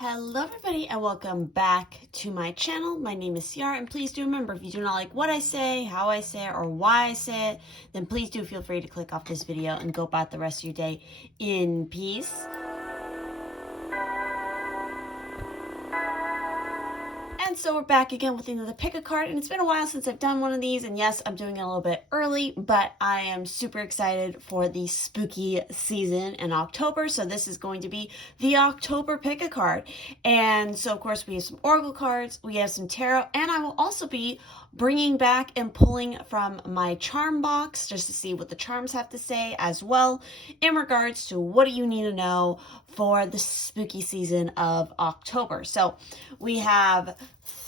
Hello everybody and welcome back to my channel. My name is Ciarra, and please do remember, if you do not like what I say, how I say it, or why I say it, then please do feel free to click off this video and go about the rest of your day in peace. And so we're back again with another pick a card, and it's been a while since I've done one of these, and yes, I'm doing it a little bit early, but I am super excited for the spooky season in October. So this is going to be the October pick a card. And so of course we have some oracle cards, we have some tarot, and I will also be bringing back and pulling from my charm box just to see what the charms have to say as well in regards to what do you need to know for the spooky season of October. So we have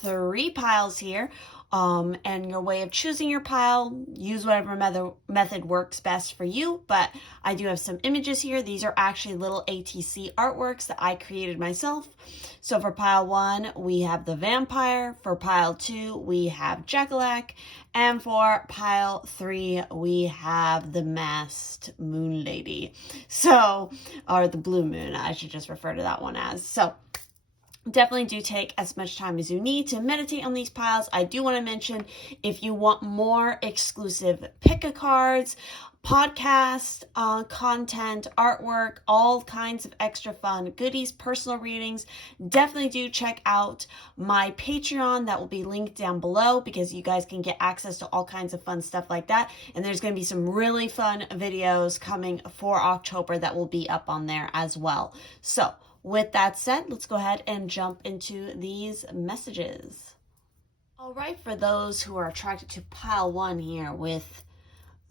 3 piles here, and your way of choosing your pile, use whatever method works best for you, but I do have some images here. These are actually little ATC artworks that I created myself. So for pile 1, we have the vampire. For pile 2, we have Jack-o'-lantern. And for pile 3, we have the masked moon lady. So, or the blue moon, I should just refer to that one as. So, definitely do take as much time as you need to meditate on these piles. I do want to mention, if you want more exclusive pick-a-cards, podcast content, artwork, all kinds of extra fun goodies, personal readings, definitely do check out my Patreon. That will be linked down below, because you guys can get access to all kinds of fun stuff like that. And there's going to be some really fun videos coming for October that will be up on there as well. So with that said, let's go ahead and jump into these messages. All right, for those who are attracted to pile 1 here with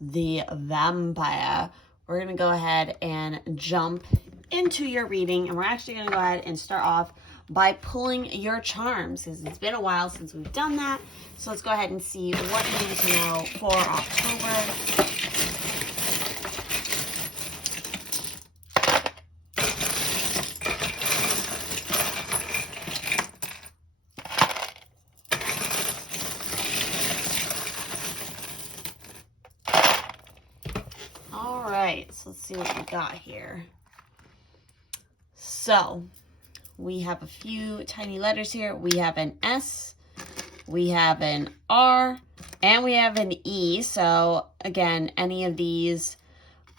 the vampire, we're going to go ahead and jump into your reading, and we're actually going to go ahead and start off by pulling your charms, because it's been a while since we've done that. So let's go ahead and see what you need to know for October. So let's see what we got here. So we have a few tiny letters here. We have an S, we have an R, and we have an E. So again, any of these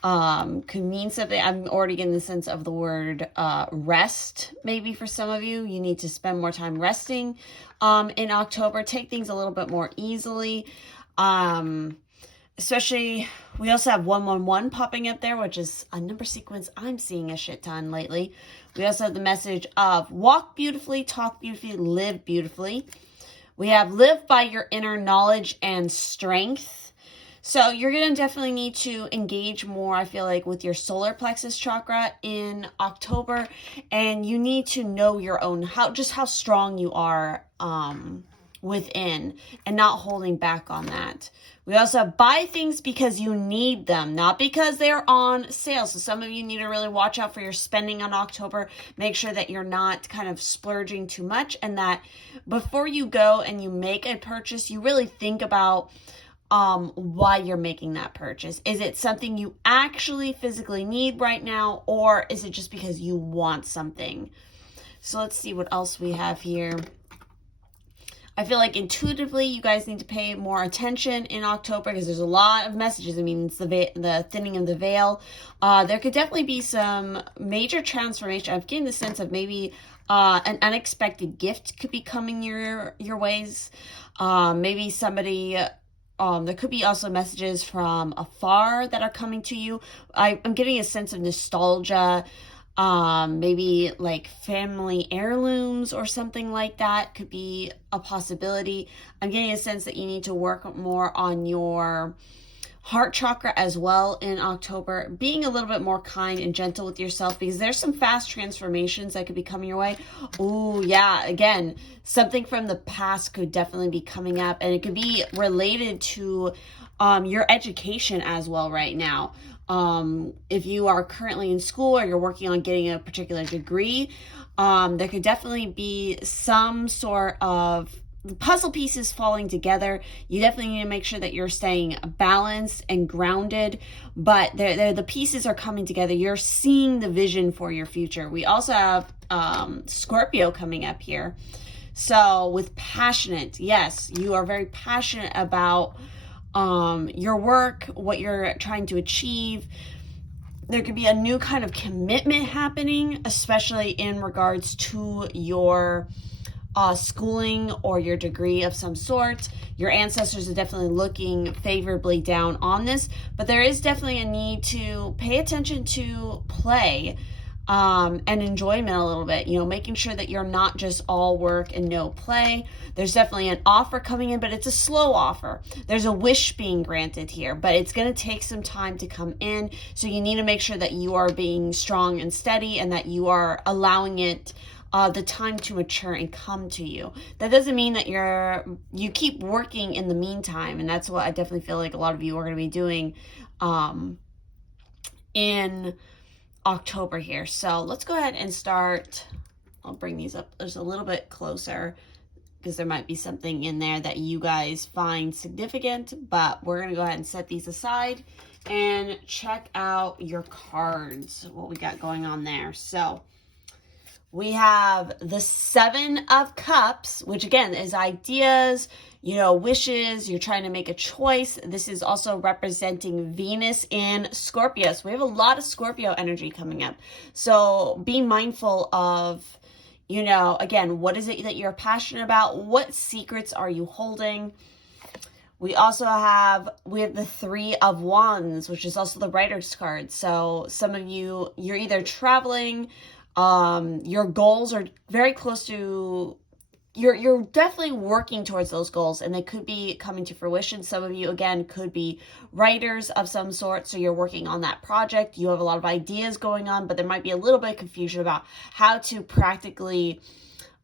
could mean something. I'm already getting the sense of the word rest. Maybe for some of you, you need to spend more time resting in October. Take things a little bit more easily. Especially, we also have 111 popping up there, which is a number sequence I'm seeing a shit ton lately. We also have the message of walk beautifully, talk beautifully, live beautifully. We have live by your inner knowledge and strength. So you're going to definitely need to engage more, I feel like, with your solar plexus chakra in October. And you need to know your own, how strong you are within, and not holding back on that. We also have buy things because you need them, not because they're on sale. So some of you need to really watch out for your spending on October. Make sure that you're not kind of splurging too much, and that before you go and you make a purchase, you really think about why you're making that purchase. Is it something you actually physically need right now, or is it just because you want something? So let's see what else we have here. I feel like intuitively you guys need to pay more attention in October, because there's a lot of messages. I mean, it's the thinning of the veil. There could definitely be some major transformation. I'm getting the sense of maybe an unexpected gift could be coming your ways. Maybe somebody... there could be also messages from afar that are coming to you. I'm getting a sense of nostalgia. Maybe like family heirlooms or something like that could be a possibility. I'm getting a sense that you need to work more on your heart chakra as well in October, being a little bit more kind and gentle with yourself, because there's some fast transformations that could be coming your way. Oh yeah, again, something from the past could definitely be coming up, and it could be related to your education as well right now. If you are currently in school or you're working on getting a particular degree, there could definitely be some sort of puzzle pieces falling together. You definitely need to make sure that you're staying balanced and grounded, but the pieces are coming together. You're seeing the vision for your future. We also have Scorpio coming up here. So with passionate, yes, you are very passionate about your work, what you're trying to achieve. There could be a new kind of commitment happening, especially in regards to your schooling or your degree of some sort. Your ancestors are definitely looking favorably down on this, but there is definitely a need to pay attention to play and enjoyment a little bit, making sure that you're not just all work and no play. There's definitely an offer coming in, but it's a slow offer. There's a wish being granted here, but it's going to take some time to come in. So you need to make sure that you are being strong and steady and that you are allowing it the time to mature and come to you. That doesn't mean that you keep working in the meantime, and that's what I definitely feel like a lot of you are going to be doing in October here. So let's go ahead and start. I'll bring these up just a little bit closer because there might be something in there that you guys find significant, but we're going to go ahead and set these aside and check out your cards, what we got going on there. So we have the 7 of Cups, which again is ideas, wishes. You're trying to make a choice. This is also representing Venus in Scorpio. So we have a lot of Scorpio energy coming up. So be mindful of, again, what is it that you're passionate about? What secrets are you holding? We have the 3 of Wands, which is also the Writer's card. So some of you, you're either traveling, your goals are very close to, you're definitely working towards those goals, and they could be coming to fruition. Some of you, again, could be writers of some sort, so you're working on that project. You have a lot of ideas going on, but there might be a little bit of confusion about how to practically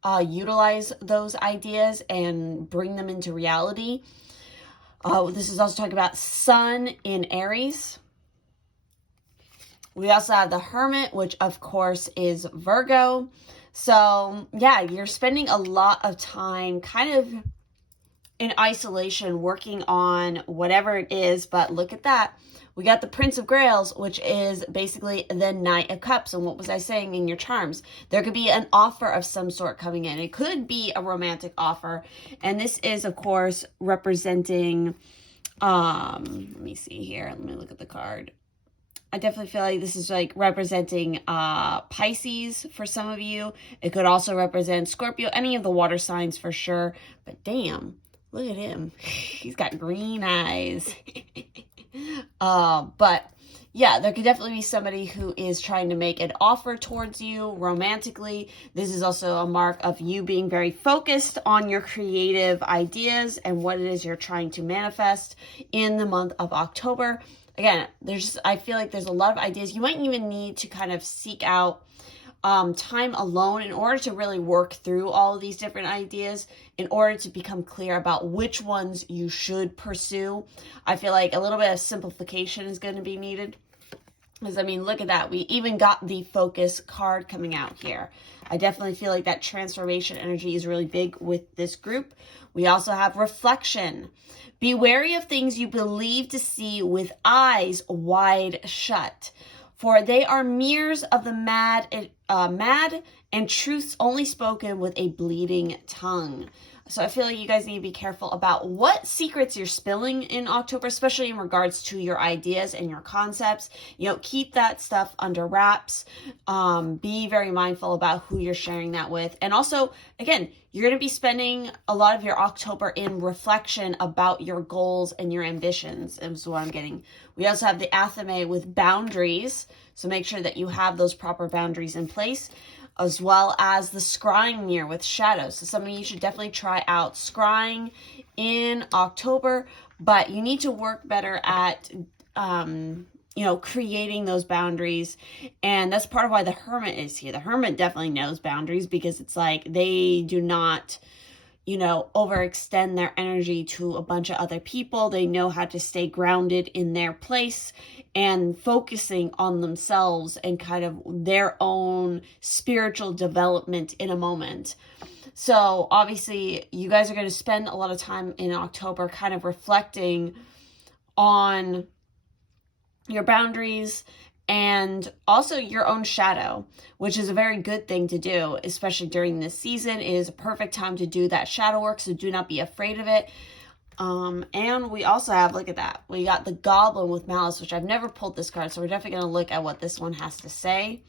utilize those ideas and bring them into reality. This is also talking about Sun in Aries. We also have the Hermit, which of course is Virgo. So yeah, you're spending a lot of time kind of in isolation working on whatever it is. But look at that. We got the Prince of Grails, which is basically the Knight of Cups. And what was I saying in your charms? There could be an offer of some sort coming in. It could be a romantic offer. And this is, of course, representing, let me see here. Let me look at the card. I definitely feel like this is like representing Pisces for some of you. It could also represent Scorpio, any of the water signs for sure. But damn, look at him. He's got green eyes. But yeah, there could definitely be somebody who is trying to make an offer towards you romantically. This is also a mark of you being very focused on your creative ideas and what it is you're trying to manifest in the month of October. Again, I feel like there's a lot of ideas. You might even need to kind of seek out time alone in order to really work through all of these different ideas in order to become clear about which ones you should pursue. I feel like a little bit of simplification is going to be needed. Because, look at that. We even got the Focus card coming out here. I definitely feel like that transformation energy is really big with this group. We also have Reflection. Be wary of things you believe to see with eyes wide shut, for they are mirrors of the mad and truths only spoken with a bleeding tongue. So I feel like you guys need to be careful about what secrets you're spilling in October, especially in regards to your ideas and your concepts. Keep that stuff under wraps. Be very mindful about who you're sharing that with. And also, again, you're going to be spending a lot of your October in reflection about your goals and your ambitions, is what I'm getting. We also have the Athame with boundaries. So make sure that you have those proper boundaries in place, as well as the scrying mirror with shadows. So some of you should definitely try out scrying in October, but you need to work better at, creating those boundaries. And that's part of why the Hermit is here. The Hermit definitely knows boundaries because it's like they do not, overextend their energy to a bunch of other people. They know how to stay grounded in their place and focusing on themselves and kind of their own spiritual development in a moment. So obviously you guys are going to spend a lot of time in October kind of reflecting on your boundaries and also your own shadow, which is a very good thing to do, especially during this season. It is a perfect time to do that shadow work, so do not be afraid of it. And we also have, look at that, we got the Goblin with Malice, which I've never pulled this card, so we're definitely going to look at what this one has to say.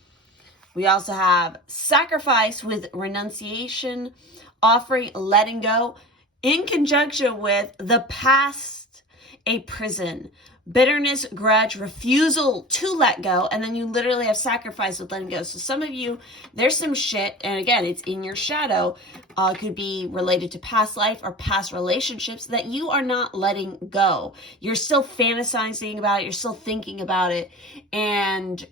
We also have Sacrifice with Renunciation, Offering, Letting Go, in conjunction with the Past, a Prison, Bitterness, Grudge, Refusal to let go, and then you literally have Sacrifice with letting go. So some of you, there's some shit, and again, it's in your shadow, could be related to past life or past relationships that you are not letting go. You're still fantasizing about it, you're still thinking about it, and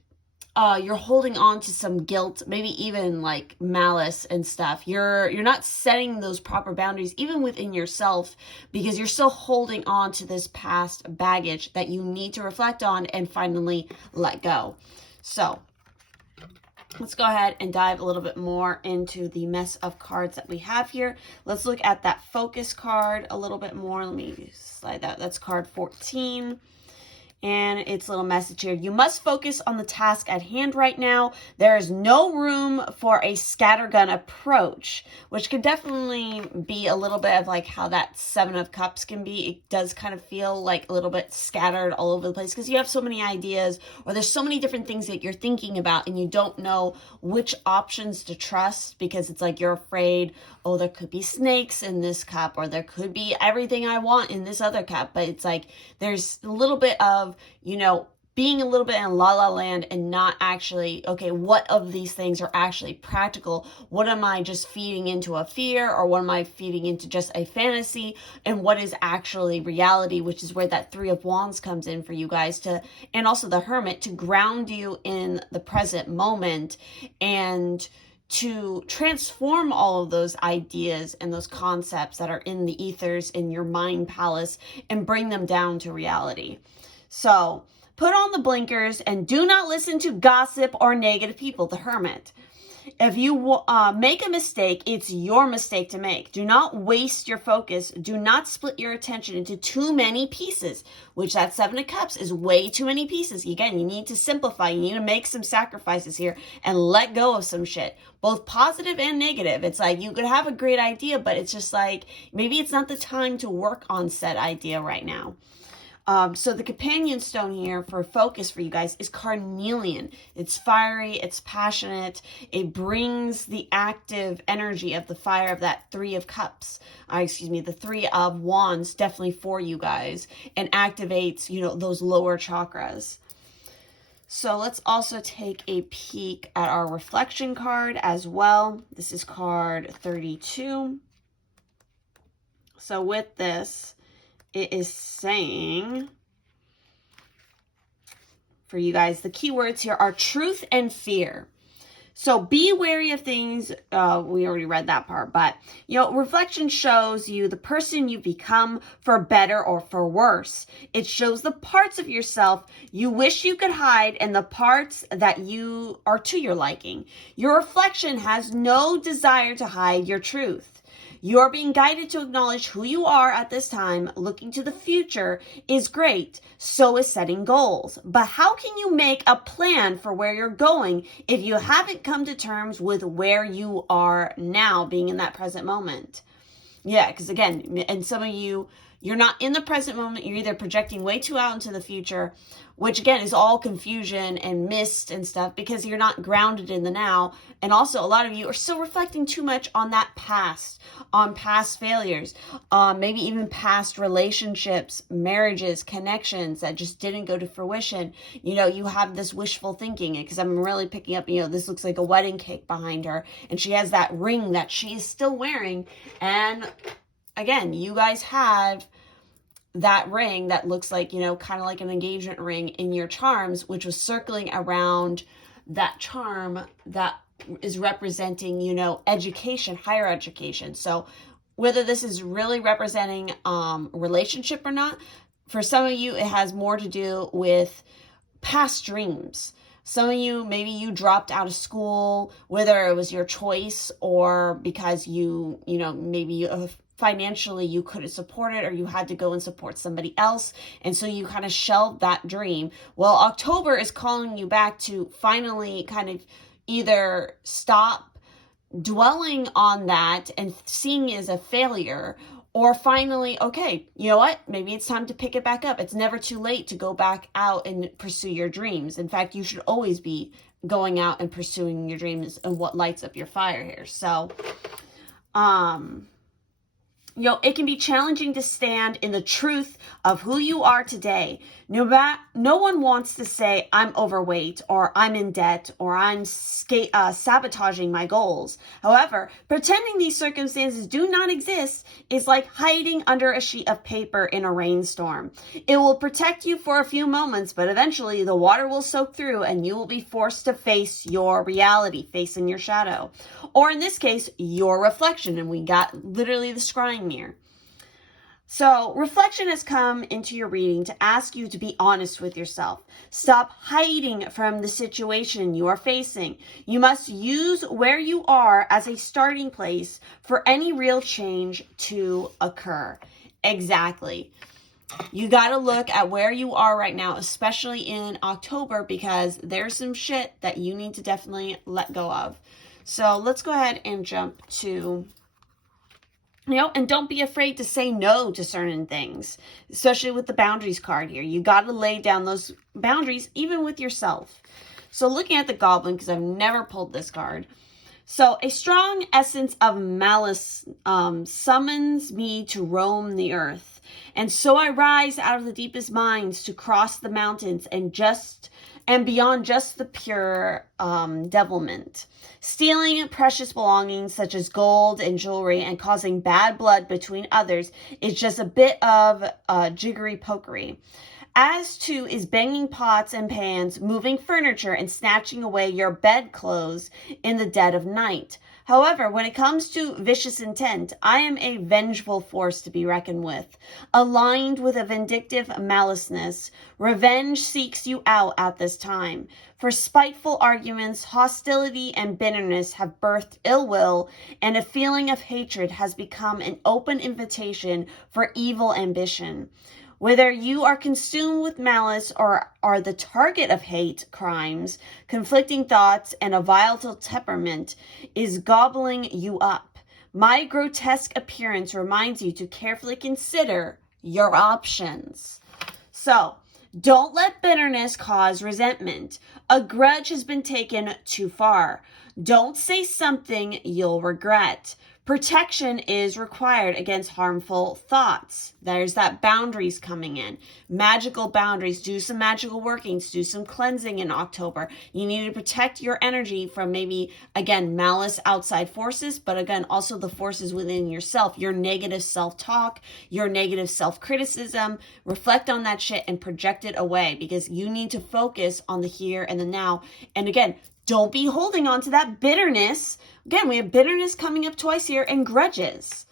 you're holding on to some guilt, maybe even like malice and stuff. You're not setting those proper boundaries even within yourself because you're still holding on to this past baggage that you need to reflect on and finally let go. So let's go ahead and dive a little bit more into the mess of cards that we have here. Let's look at that focus card a little bit more. Let me slide that. That's card 14. And its little message here. You must focus on the task at hand right now. There is no room for a scattergun approach, which could definitely be a little bit of like how that Seven of Cups can be. It does kind of feel like a little bit scattered all over the place because you have so many ideas or there's so many different things that you're thinking about and you don't know which options to trust because it's like you're afraid, oh, there could be snakes in this cup or there could be everything I want in this other cup. But it's like there's a little bit of, you know, being a little bit in la la land and not actually, okay, what of these things are actually practical? What am I just feeding into a fear or what am I feeding into just a fantasy? And what is actually reality, which is where that Three of Wands comes in for you guys to, and also the Hermit, to ground you in the present moment and to transform all of those ideas and those concepts that are in the ethers in your mind palace and bring them down to reality. So put on the blinkers and do not listen to gossip or negative people, the Hermit. If you make a mistake, it's your mistake to make. Do not waste your focus. Do not split your attention into too many pieces, which that Seven of Cups is way too many pieces. Again, you need to simplify. You need to make some sacrifices here and let go of some shit, both positive and negative. It's like you could have a great idea, but it's just like maybe it's not the time to work on said idea right now. So the companion stone here for focus for you guys is carnelian. It's fiery, it's passionate. It brings the active energy of the fire of that Three of Cups, the Three of Wands definitely for you guys and activates, you know, those lower chakras. So let's also take a peek at our reflection card as well. This is card 32. So with this, it is saying for you guys, the keywords here are truth and fear. So be wary of things. We already read that part, but you know, reflection shows you the person you become for better or for worse. It shows the parts of yourself you wish you could hide and the parts that you are to your liking. Your reflection has no desire to hide your truth. You are being guided to acknowledge who you are at this time. Looking to the future is great. So is setting goals. But how can you make a plan for where you're going if you haven't come to terms with where you are now, being in that present moment? Yeah, because again, and some of you, you're not in the present moment. You're either projecting way too out into the future, which again is all confusion and mist and stuff because you're not grounded in the now. And also a lot of you are still reflecting too much on that past, on past failures, maybe even past relationships, marriages, connections that just didn't go to fruition. You know, you have this wishful thinking because I'm really picking up, you know, this looks like a wedding cake behind her and she has that ring that she is still wearing. And again, you guys have that ring that looks like, you know, kind of like an engagement ring in your charms, which was circling around that charm that is representing, you know, education, higher education. So whether this is really representing relationship or not, for some of you, it has more to do with past dreams. Some of you, maybe you dropped out of school, whether it was your choice or because maybe financially you couldn't support it, or you had to go and support somebody else, and so you kind of shelved that dream. Well, October is calling you back to finally kind of either stop dwelling on that and seeing it as a failure, or finally, okay, you know what? Maybe it's time to pick it back up. It's never too late to go back out and pursue your dreams. In fact, you should always be going out and pursuing your dreams and what lights up your fire here. So, it can be challenging to stand in the truth of who you are today. No one wants to say, I'm overweight, or I'm in debt, or I'm sabotaging my goals. However, pretending these circumstances do not exist is like hiding under a sheet of paper in a rainstorm. It will protect you for a few moments, but eventually the water will soak through and you will be forced to face your reality, facing your shadow. Or in this case, your reflection. And we got literally the scrying mirror. So reflection has come into your reading to ask you to be honest with yourself. Stop hiding from the situation you are facing. You must use where you are as a starting place for any real change to occur. Exactly. You got to look at where you are right now, especially in October, because there's some shit that you need to definitely let go of. So let's go ahead and jump to... and don't be afraid to say no to certain things, especially with the boundaries card here. You got to lay down those boundaries, even with yourself. So looking at the Goblin, because I've never pulled this card. So a strong essence of malice summons me to roam the earth. And so I rise out of the deepest mines to cross the mountains and beyond just the pure devilment. Stealing precious belongings such as gold and jewelry and causing bad blood between others is just a bit of jiggery pokery. As to is banging pots and pans, moving furniture, and snatching away your bedclothes in the dead of night. However, when it comes to vicious intent, I am a vengeful force to be reckoned with. Aligned with a vindictive maliceness, revenge seeks you out at this time. For spiteful arguments, hostility, and bitterness have birthed ill will, and a feeling of hatred has become an open invitation for evil ambition. Whether you are consumed with malice or are the target of hate crimes, conflicting thoughts, and a volatile temperament is gobbling you up. My grotesque appearance reminds you to carefully consider your options. So, don't let bitterness cause resentment. A grudge has been taken too far. Don't say something you'll regret. Protection is required against harmful thoughts. There's that boundaries coming in. Magical boundaries. Do some magical workings. Do some cleansing in October. You need to protect your energy from maybe, again, malice outside forces, but again, also the forces within yourself. Your negative self-talk, your negative self-criticism. Reflect on that shit and project it away, because you need to focus on the here and the now. And again, don't be holding on to that bitterness. Again, we have bitterness coming up twice here, and grudges.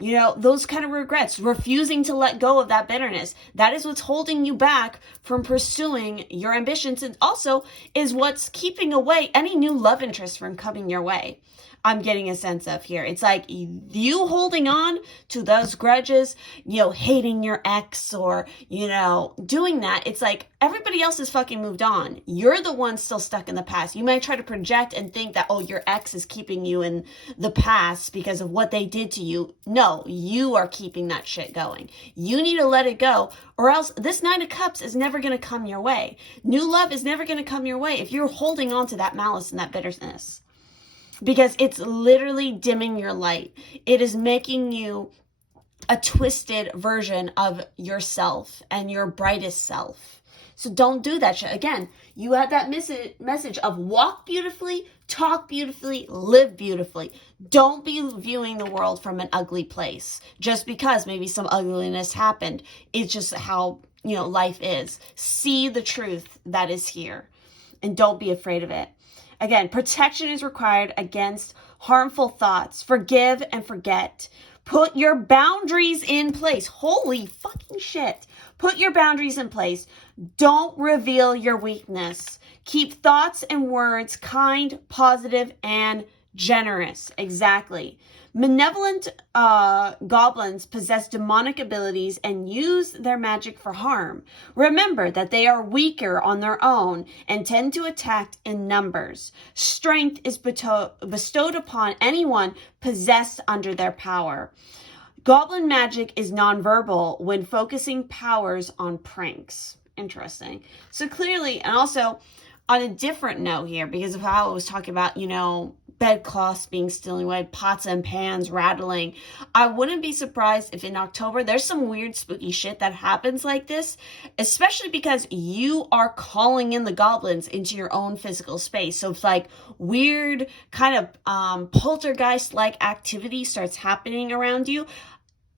Those kind of regrets, refusing to let go of that bitterness. That is what's holding you back from pursuing your ambitions, and also is what's keeping away any new love interest from coming your way. I'm getting a sense of here. It's like you holding on to those grudges, hating your ex or, doing that. It's like everybody else has fucking moved on. You're the one still stuck in the past. You might try to project and think that, your ex is keeping you in the past because of what they did to you. No, you are keeping that shit going. You need to let it go, or else this Nine of Cups is never going to come your way. New love is never going to come your way if you're holding on to that malice and that bitterness. Because it's literally dimming your light. It is making you a twisted version of yourself and your brightest self. So don't do that shit. Again, you had that message of walk beautifully, talk beautifully, live beautifully. Don't be viewing the world from an ugly place just because maybe some ugliness happened. It's just how, life is. See the truth that is here and don't be afraid of it. Again, protection is required against harmful thoughts. Forgive and forget. Put your boundaries in place. Holy fucking shit. Put your boundaries in place. Don't reveal your weakness. Keep thoughts and words kind, positive, and generous. Exactly. Malevolent goblins possess demonic abilities and use their magic for harm. Remember that they are weaker on their own and tend to attack in numbers. Strength is bestowed upon anyone possessed under their power. Goblin magic is nonverbal when focusing powers on pranks. Interesting. So clearly, and also on a different note here, because of how I was talking about, bedcloths being stolen away, pots and pans rattling, I wouldn't be surprised if in October there's some weird spooky shit that happens like this, especially because you are calling in the goblins into your own physical space. So if like weird kind of poltergeist-like activity starts happening around you,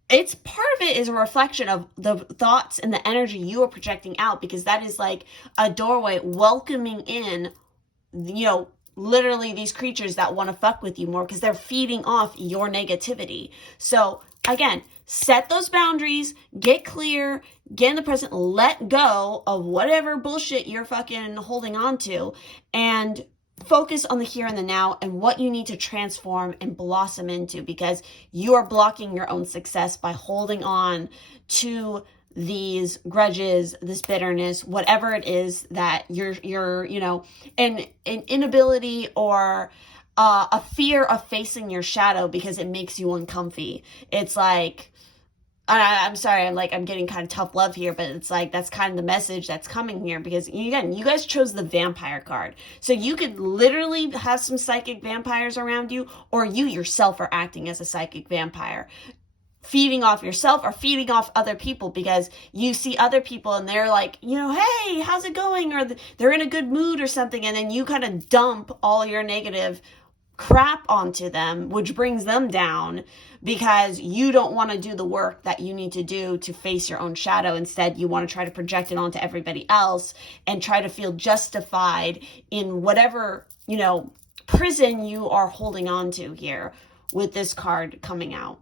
it's part of it is a reflection of the thoughts and the energy you are projecting out, because that is like a doorway welcoming in, literally these creatures that want to fuck with you more because they're feeding off your negativity. So again, set those boundaries, get clear, get in the present, let go of whatever bullshit you're fucking holding on to, and focus on the here and the now and what you need to transform and blossom into, because you are blocking your own success by holding on to these grudges, this bitterness, whatever it is that you're an inability or a fear of facing your shadow because it makes you uncomfy. It's like, I'm sorry, I'm getting kind of tough love here, but it's like, that's kind of the message that's coming here, because again, you guys chose the vampire card. So you could literally have some psychic vampires around you, or you yourself are acting as a psychic vampire, feeding off yourself or feeding off other people, because you see other people and they're like, hey, how's it going? Or they're in a good mood or something. And then you kind of dump all your negative crap onto them, which brings them down, because you don't want to do the work that you need to do to face your own shadow. Instead, you want to try to project it onto everybody else and try to feel justified in whatever, prison you are holding on to here with this card coming out.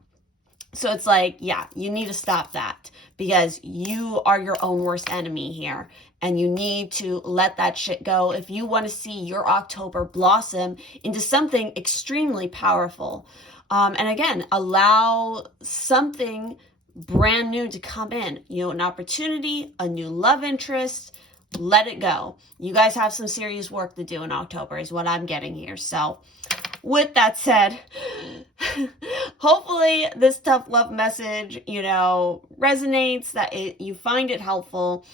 So it's like, yeah, you need to stop that, because you are your own worst enemy here. And you need to let that shit go if you want to see your October blossom into something extremely powerful. And again, allow something brand new to come in. An opportunity, a new love interest. Let it go. You guys have some serious work to do in October is what I'm getting here. So with that said, hopefully this tough love message, resonates, that you find it helpful.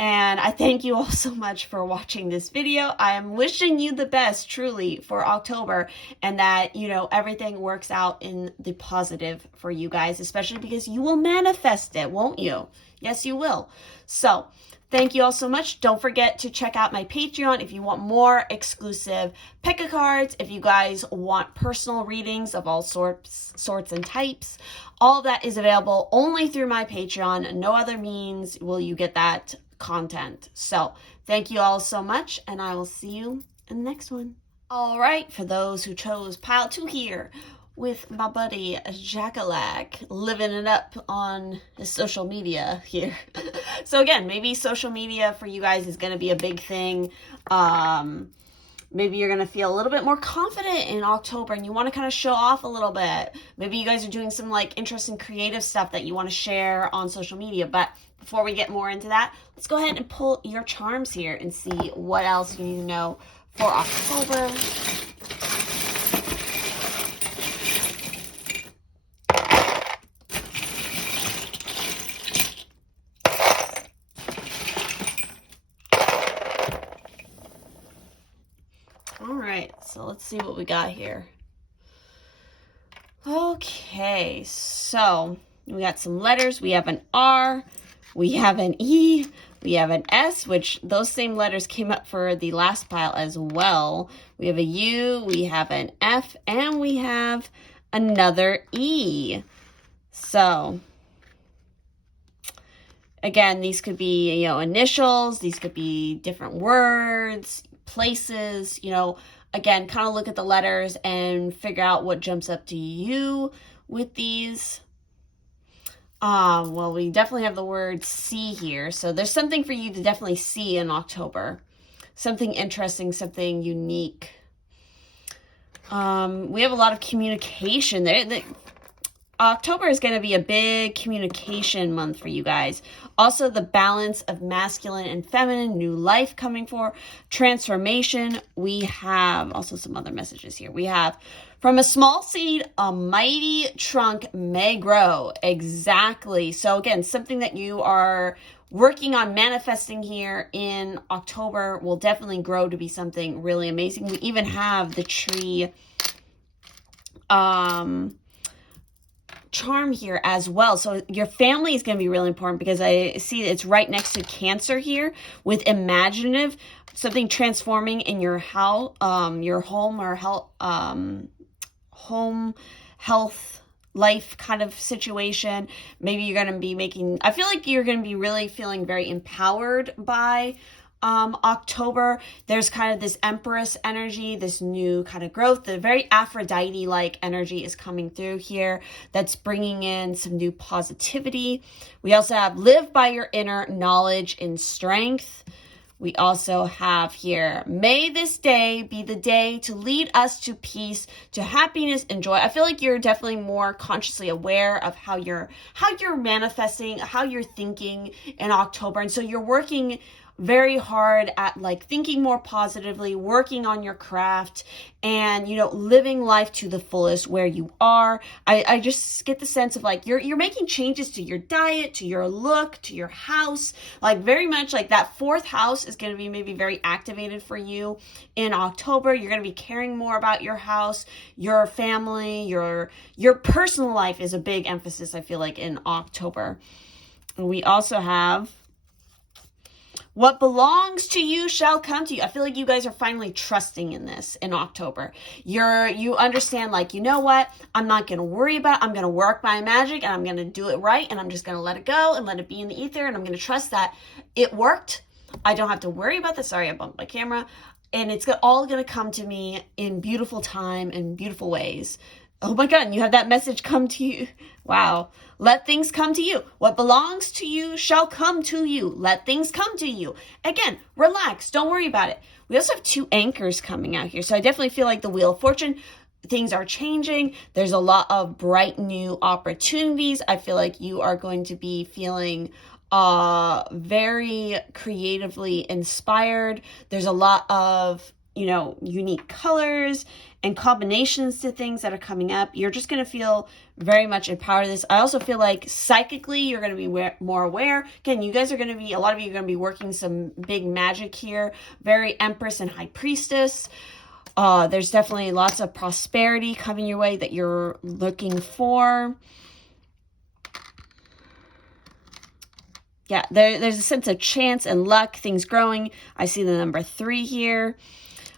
And I thank you all so much for watching this video. I am wishing you the best, truly, for October, and that, everything works out in the positive for you guys, especially because you will manifest it, won't you? Yes, you will. So thank you all so much. Don't forget to check out my Patreon if you want more exclusive pick-a-cards, if you guys want personal readings of all sorts and types. All of that is available only through my Patreon. No other means will you get that content. So thank you all so much, and I will see you in the next one. All right, for those who chose pile 2 here with my buddy Jackalak, living it up on his social media here. So again, maybe social media for you guys is going to be a big thing. Maybe you're going to feel a little bit more confident in October and you want to kind of show off a little bit. Maybe you guys are doing some interesting creative stuff that you want to share on social media. But before we get more into that, let's go ahead and pull your charms here and see what else you need to know for October. So let's see what we got here. Okay, so we got some letters. We have an R, we have an E, we have an S, which those same letters came up for the last pile as well. We have a U, we have an F, and we have another E. So again, these could be, initials, these could be different words, places, again, kind of look at the letters and figure out what jumps up to you with these. Well, we definitely have the word see here. So there's something for you to definitely see in October. something interesting, something unique. We have a lot of communication there. October is going to be a big communication month for you guys. Also, the balance of masculine and feminine, new life coming for, transformation. We have also some other messages here. We have, from a small seed, a mighty trunk may grow. Exactly. So again, something that you are working on manifesting here in October will definitely grow to be something really amazing. We even have the tree charm here as well. So your family is going to be really important, because I see it's right next to Cancer here with imaginative, something transforming in your house, your home or health, home health life kind of situation. Maybe you're going to be making, I feel like you're going to be really feeling very empowered by October. There's kind of this Empress energy, this new kind of growth, the very Aphrodite-like energy is coming through here. That's bringing in some new positivity. We also have live by your inner knowledge and strength. We also have here, may this day be the day to lead us to peace, to happiness and joy. I feel like you're definitely more consciously aware of how you're manifesting, how you're thinking in October. And so you're working very hard at like thinking more positively, working on your craft, and, you know, living life to the fullest where you are. I just get the sense of like you're making changes to your diet, to your look, to your house. Like very much like that fourth house is going to be maybe very activated for you in October. You're going to be caring more about your house, your family, your personal life is a big emphasis, I feel like, in October. We also have, what belongs to you shall come to you. I feel like you guys are finally trusting in this in October. You understand, like, you know what? I'm not going to worry about it. I'm going to work my magic and I'm going to do it right. And I'm just going to let it go and let it be in the ether. And I'm going to trust that it worked. I don't have to worry about this. Sorry, I bumped my camera. And it's all going to come to me in beautiful time and beautiful ways. Oh my God, and you have that message come to you. Wow. Let things come to you. What belongs to you shall come to you. Let things come to you. Again, relax. Don't worry about it. We also have two anchors coming out here. So I definitely feel like the Wheel of Fortune, things are changing. There's a lot of bright new opportunities. I feel like you are going to be feeling very creatively inspired. There's a lot of, you know, unique colors and combinations to things that are coming up. You're just going to feel very much empowered. This, I also feel like psychically you're going to be more aware. Again, you guys are going to be, a lot of you are going to be working some big magic here. Very Empress and High Priestess. There's definitely lots of prosperity coming your way that you're looking for. Yeah, there's a sense of chance and luck, things growing. I see the number 3 here.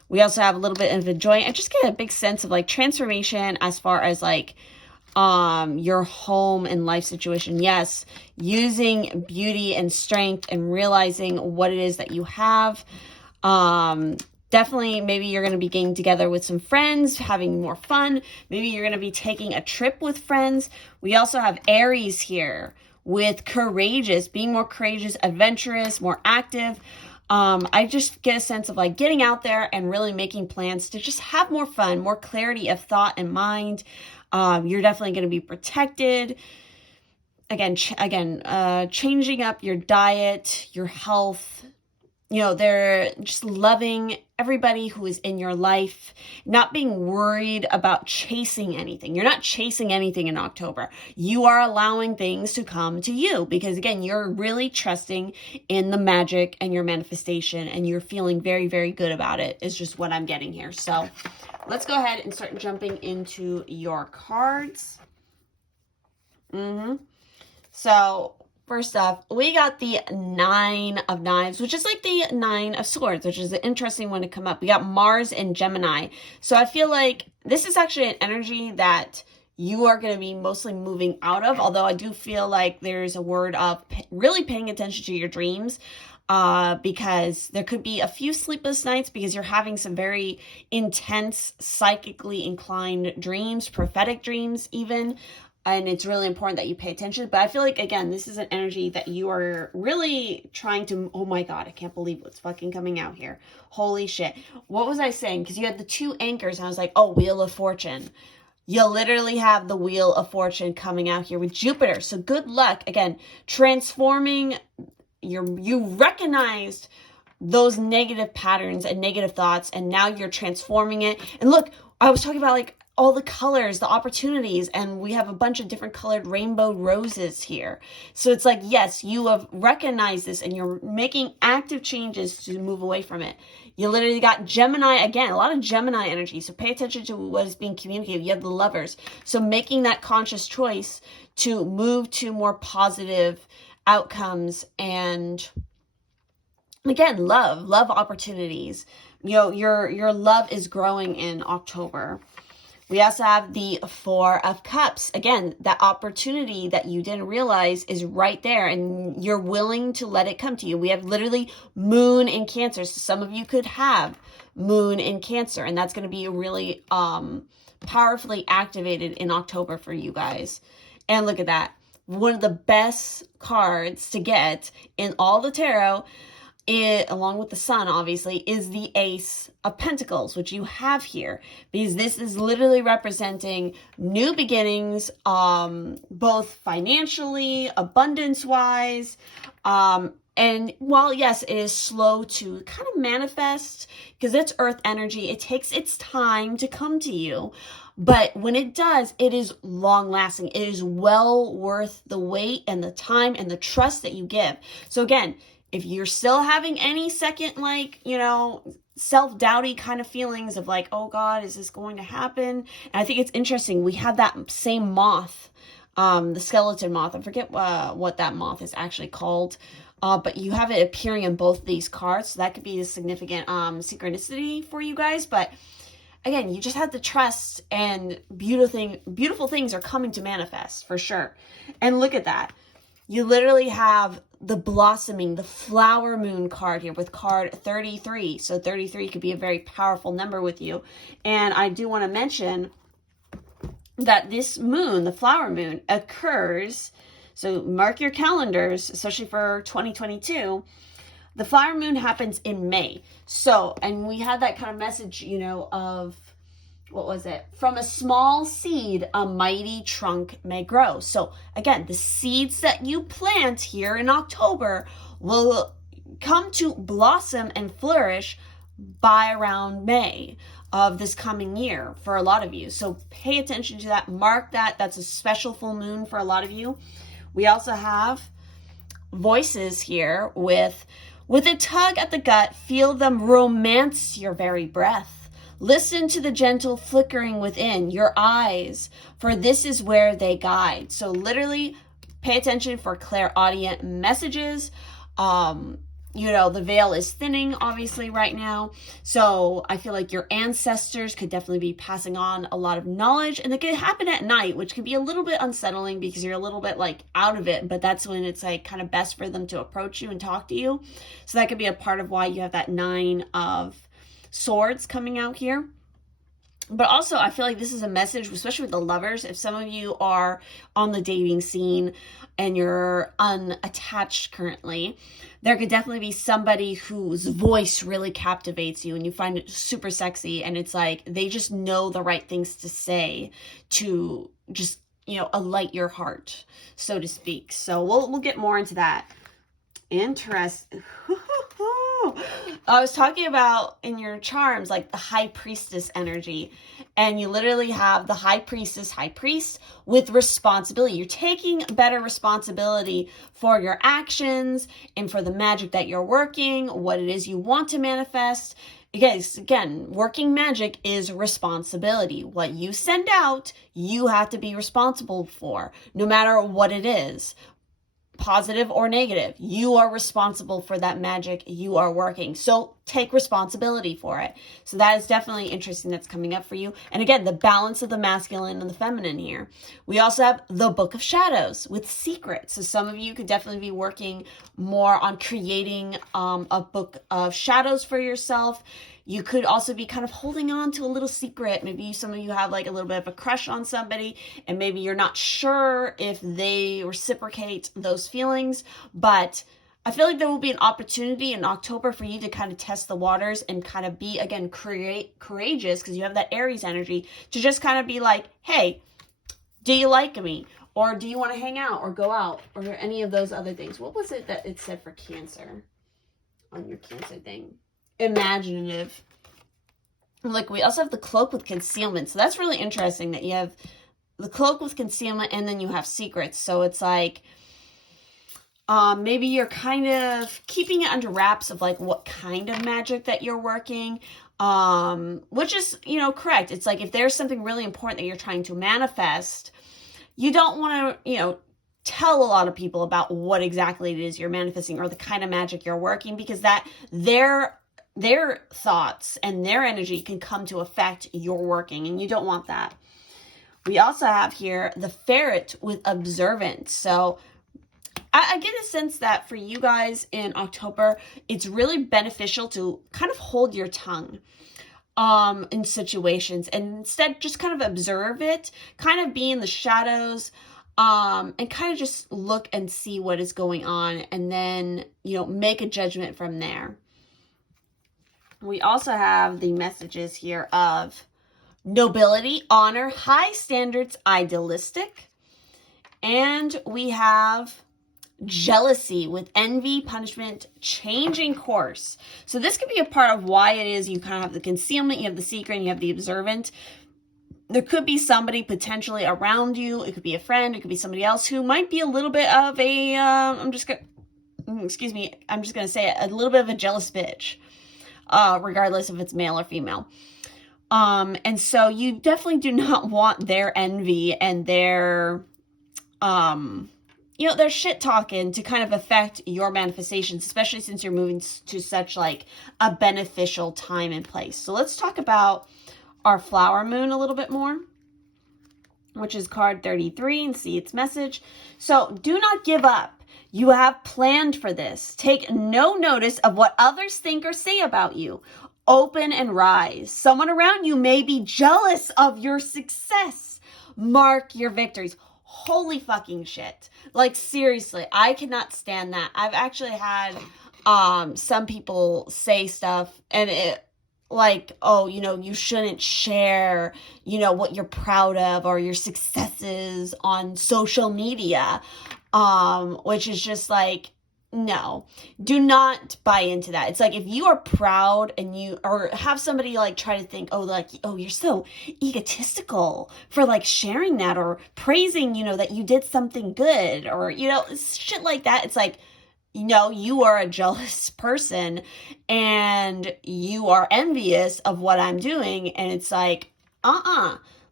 We also have a little bit of enjoying. I just get a big sense of like transformation as far as like your home and life situation. Yes, using beauty and strength and realizing what it is that you have. Definitely, maybe you're going to be getting together with some friends, having more fun. Maybe you're going to be taking a trip with friends. We also have Aries here with courageous, being more courageous, adventurous, more active. I just get a sense of like getting out there and really making plans to just have more fun, more clarity of thought and mind. You're definitely going to be protected. Again, changing up your diet, your health. You know, they're just loving everybody who is in your life, not being worried about chasing anything. You're not chasing anything in October. You are allowing things to come to you because, again, you're really trusting in the magic and your manifestation, and you're feeling very, very good about it, is just what I'm getting here. So let's go ahead and start jumping into your cards. So first off, we got the 9 of Knives, which is like the 9 of Swords, which is an interesting one to come up. We got Mars and Gemini. So I feel like this is actually an energy that you are going to be mostly moving out of, although I do feel like there's a word of really paying attention to your dreams, because there could be a few sleepless nights because you're having some very intense, psychically inclined dreams, prophetic dreams even. and it's really important that you pay attention. But I feel like, again, this is an energy that you are really trying to, oh my God, I can't believe what's fucking coming out here. Holy shit. What was I saying? Because you had the 2 anchors, and I was like, oh, Wheel of Fortune. You literally have the Wheel of Fortune coming out here with Jupiter. So good luck. Again, transforming you recognized those negative patterns and negative thoughts, and now you're transforming it. And look, I was talking about like all the colors, the opportunities, and we have a bunch of different colored rainbow roses here. So it's like, yes, you have recognized this and you're making active changes to move away from it. You literally got Gemini, again, a lot of Gemini energy. So pay attention to what is being communicated. You have the Lovers. So making that conscious choice to move to more positive outcomes, and again, love opportunities. You know, your love is growing in October. We also have the 4 of Cups. Again, that opportunity that you didn't realize is right there, and you're willing to let it come to you. We have literally Moon in Cancer. So some of you could have Moon in Cancer, and that's going to be really powerfully activated in October for you guys. And look at that. One of the best cards to get in all the tarot, along with the Sun, obviously, is the Ace of Pentacles, which you have here, because this is literally representing new beginnings, both financially, abundance-wise, and while, yes, it is slow to kind of manifest, because it's earth energy, it takes its time to come to you. But when it does, it is long-lasting. It is well worth the wait and the time and the trust that you give. So again, if you're still having any second, like, you know, self-doubty kind of feelings of like, oh God, is this going to happen? And I think it's interesting. We have that same moth, the skeleton moth. I forget what that moth is actually called. But you have it appearing in both these cards. So that could be a significant synchronicity for you guys. But again, you just have to trust, and beautiful things are coming to manifest for sure. And look at that. You literally have the blossoming, the flower moon card here with card 33. So 33 could be a very powerful number with you. And I do want to mention that this moon, the flower moon, occurs, so mark your calendars, especially for 2022, the flower moon happens in May. So, and we had that kind of message, you know, of, what was it? From a small seed, a mighty trunk may grow. So again, the seeds that you plant here in October will come to blossom and flourish by around May of this coming year for a lot of you. So pay attention to that. Mark that. That's a special full moon for a lot of you. We also have voices here with a tug at the gut, feel them romance your very breath. Listen to the gentle flickering within your eyes, for this is where they guide. So literally pay attention for clairaudient messages. You know, the veil is thinning, obviously, right now. So I feel like your ancestors could definitely be passing on a lot of knowledge. And it could happen at night, which could be a little bit unsettling because you're a little bit like out of it. But that's when it's like kind of best for them to approach you and talk to you. So that could be a part of why you have that 9 of Swords coming out here. But also, I feel like this is a message, especially with the Lovers. If some of you are on the dating scene and you're unattached currently, there could definitely be somebody whose voice really captivates you and you find it super sexy. And it's like they just know the right things to say to just, you know, alight your heart, so to speak. So we'll get more into that. Interesting. I was talking about in your charms, like the High Priestess energy, and you literally have the High Priestess, High Priest with responsibility. You're taking better responsibility for your actions and for the magic that you're working, what it is you want to manifest. Guys, again, working magic is responsibility. What you send out, you have to be responsible for, no matter what it is. Positive or negative, you are responsible for that magic you are working. So take responsibility for it. So that is definitely interesting that's coming up for you. And again, the balance of the masculine and the feminine here. We also have the Book of Shadows with secrets. So some of you could definitely be working more on creating a book of shadows for yourself. You could also be kind of holding on to a little secret. Maybe some of you have like a little bit of a crush on somebody, and maybe you're not sure if they reciprocate those feelings, but I feel like there will be an opportunity in October for you to kind of test the waters and kind of be, again, courageous, because you have that Aries energy, to just kind of be like, hey, do you like me? Or do you want to hang out or go out or any of those other things? What was it that it said for Cancer on your Cancer thing? Imaginative. Like, we also have the cloak with concealment. So that's really interesting that you have the cloak with concealment and then you have secrets. So it's like, maybe you're kind of keeping it under wraps of like what kind of magic that you're working, which is, correct. It's like if there's something really important that you're trying to manifest, you don't want to, tell a lot of people about what exactly it is you're manifesting or the kind of magic you're working, because that their thoughts and their energy can come to affect your working, and you don't want that. We also have here the ferret with observance. So I get a sense that for you guys in October, it's really beneficial to kind of hold your tongue in situations, and instead just kind of observe it, kind of be in the shadows, and kind of just look and see what is going on, and then, make a judgment from there. We also have the messages here of nobility, honor, high standards, idealistic, and we have jealousy with envy, punishment, changing course. So this could be a part of why it is you kind of have the concealment, you have the secret, and you have the observant. There could be somebody potentially around you. It could be a friend. It could be somebody else who might be a little bit of a, I'm just going to say it, a little bit of a jealous bitch, regardless if it's male or female. And so you definitely do not want their envy and their shit talking to kind of affect your manifestations, especially since you're moving to such like a beneficial time and place. So let's talk about our flower moon a little bit more, which is card 33, and see its message. So do not give up. You have planned for this. Take no notice of what others think or say about you. Open and rise. Someone around you may be jealous of your success. Mark your victories. Holy fucking shit. Like, seriously, I cannot stand that. I've actually had some people say stuff, and it like, oh, you shouldn't share, what you're proud of or your successes on social media, which is just like, no, do not buy into that. It's like, if you are proud and or have somebody like try to think, oh, you're so egotistical for like sharing that or praising, that you did something good, or, shit like that. It's like, you are a jealous person and you are envious of what I'm doing. And it's like,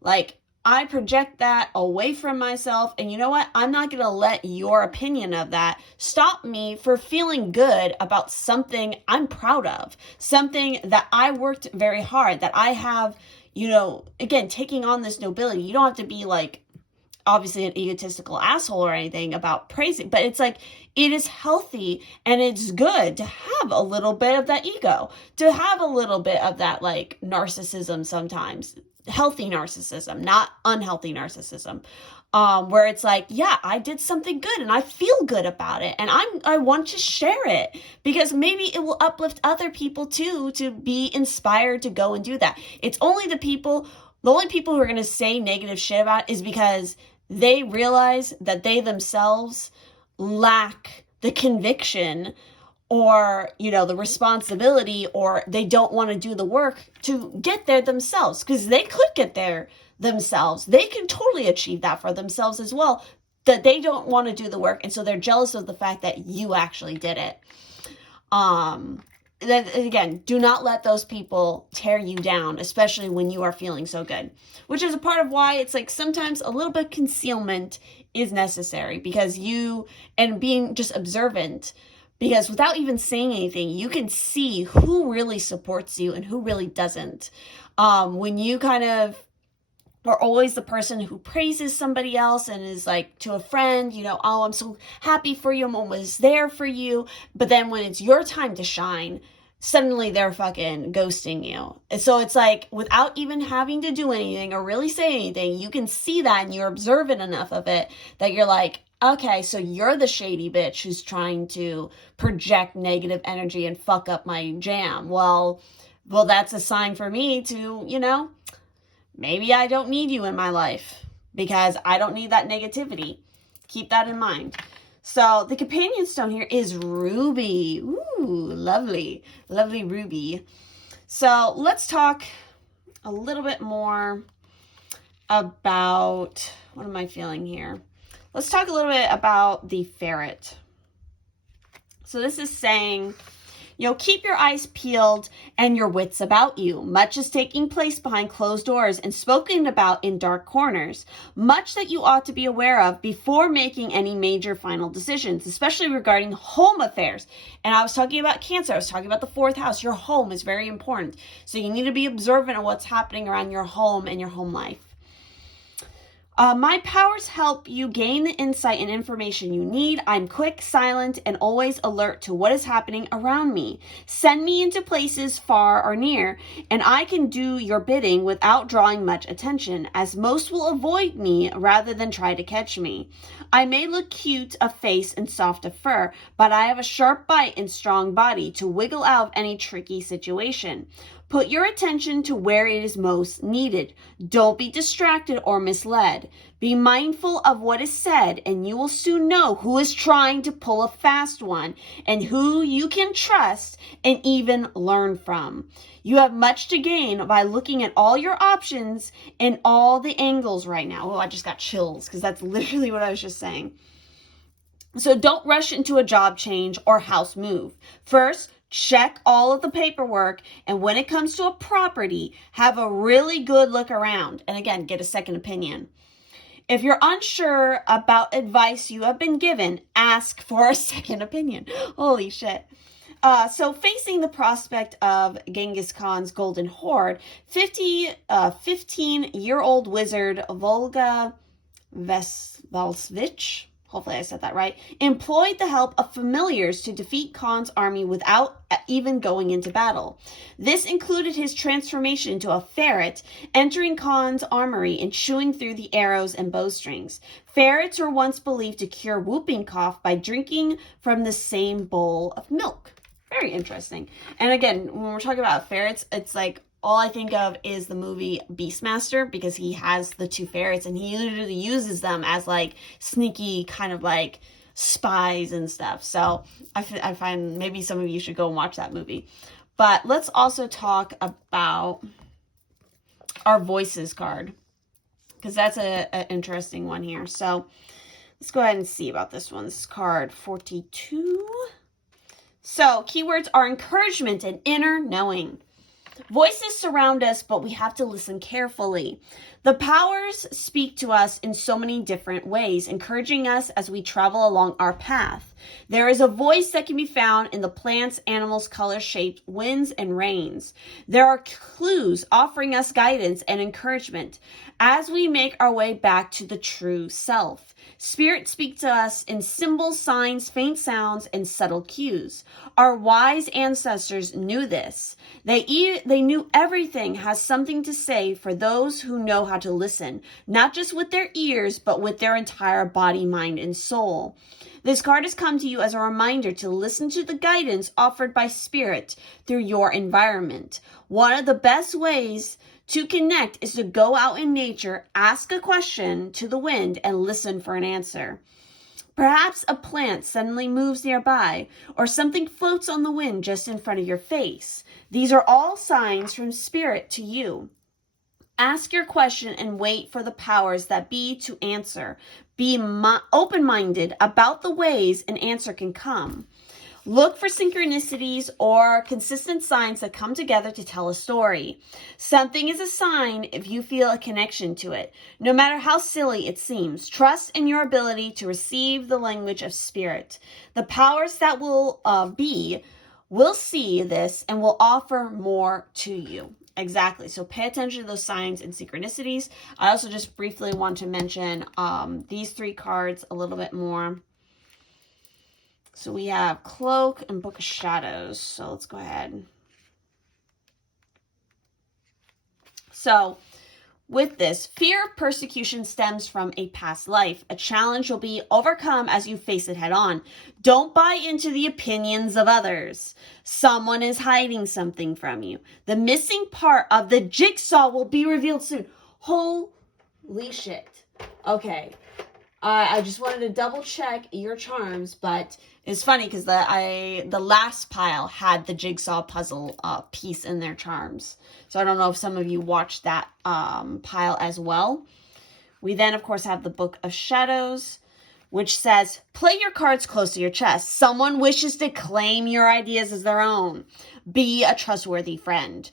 like, I project that away from myself, and you know what? I'm not going to let your opinion of that stop me for feeling good about something I'm proud of, something that I worked very hard, that I have, again, taking on this nobility. You don't have to be like, obviously an egotistical asshole or anything about praising, but it's like, it is healthy and it's good to have a little bit of that ego, to have a little bit of that like narcissism sometimes. Healthy narcissism, not unhealthy narcissism, where it's like, yeah, I did something good and I feel good about it, and I want to share it because maybe it will uplift other people too, to be inspired to go and do that. It's only the only people who are going to say negative shit about it is because they realize that they themselves lack the conviction or, the responsibility, or they don't want to do the work to get there themselves, because they could get there themselves. They can totally achieve that for themselves as well, that they don't want to do the work. And so they're jealous of the fact that you actually did it. Then again, do not let those people tear you down, especially when you are feeling so good, which is a part of why it's like sometimes a little bit of concealment is necessary, because and being just observant, because without even saying anything, you can see who really supports you and who really doesn't. When you kind of are always the person who praises somebody else and is like to a friend, oh, I'm so happy for you, I'm always there for you. But then when it's your time to shine, suddenly they're fucking ghosting you. And so it's like, without even having to do anything or really say anything, you can see that and you're observant enough of it that you're like, okay, so you're the shady bitch who's trying to project negative energy and fuck up my jam. Well, that's a sign for me to, maybe I don't need you in my life because I don't need that negativity. Keep that in mind. So the companion stone here is ruby. Ooh, lovely, lovely ruby. So let's talk a little bit more about, what am I feeling here? Let's talk a little bit about the ferret. So this is saying, keep your eyes peeled and your wits about you. Much is taking place behind closed doors and spoken about in dark corners. Much that you ought to be aware of before making any major final decisions, especially regarding home affairs. And I was talking about Cancer. I was talking about the 4th house. Your home is very important. So you need to be observant of what's happening around your home and your home life. My powers help you gain the insight and information you need. I'm quick, silent, and always alert to what is happening around me. Send me into places far or near, and I can do your bidding without drawing much attention, as most will avoid me rather than try to catch me. I may look cute of face and soft of fur, but I have a sharp bite and strong body to wiggle out of any tricky situation. Put your attention to where it is most needed. Don't be distracted or misled. Be mindful of what is said, and you will soon know who is trying to pull a fast one and who you can trust and even learn from. You have much to gain by looking at all your options and all the angles right now. Oh, I just got chills because that's literally what I was just saying. So don't rush into a job change or house move. First, check all of the paperwork, and when it comes to a property, have a really good look around. And again, get a second opinion. If you're unsure about advice you have been given, ask for a second opinion. Holy shit. So facing the prospect of Genghis Khan's golden horde, 15-year-old wizard Volga Valsvich, hopefully I said that right, employed the help of familiars to defeat Khan's army without even going into battle. This included his transformation into a ferret, entering Khan's armory and chewing through the arrows and bowstrings. Ferrets were once believed to cure whooping cough by drinking from the same bowl of milk. Very interesting. And again, when we're talking about ferrets, it's like, all I think of is the movie Beastmaster, because he has the 2 ferrets and he literally uses them as like sneaky kind of like spies and stuff. So I find maybe some of you should go and watch that movie. But let's also talk about our voices card, because that's an interesting one here. So let's go ahead and see about this one. This is card 42. So keywords are encouragement and inner knowing. Voices surround us, but we have to listen carefully. The powers speak to us in so many different ways, encouraging us as we travel along our path. There is a voice that can be found in the plants, animals, colors, shapes, winds, and rains. There are clues offering us guidance and encouragement as we make our way back to the true self. Spirit speaks to us in symbols, signs, faint sounds, and subtle cues. Our wise ancestors knew this. They knew everything has something to say for those who know how to listen, not just with their ears, but with their entire body, mind, and soul. This card has come to you as a reminder to listen to the guidance offered by Spirit through your environment. One of the best ways to connect is to go out in nature, ask a question to the wind, and listen for an answer. Perhaps a plant suddenly moves nearby, or something floats on the wind just in front of your face. These are all signs from Spirit to you. Ask your question and wait for the powers that be to answer. Be open-minded about the ways an answer can come. Look for synchronicities or consistent signs that come together to tell a story. Something is a sign if you feel a connection to it, no matter how silly it seems. Trust in your ability to receive the language of Spirit. The powers that will see this and will offer more to you. Exactly. So pay attention to those signs and synchronicities. I also just briefly want to mention these 3 cards a little bit more. So we have Cloak and Book of Shadows. So let's go ahead. So with this, fear of persecution stems from a past life. A challenge will be overcome as you face it head on. Don't buy into the opinions of others. Someone is hiding something from you. The missing part of the jigsaw will be revealed soon. Holy shit. Okay. I just wanted to double check your charms, but it's funny because the last pile had the jigsaw puzzle piece in their charms. So I don't know if some of you watched that pile as well. We then, of course, have the Book of Shadows, which says, play your cards close to your chest. Someone wishes to claim your ideas as their own. Be a trustworthy friend.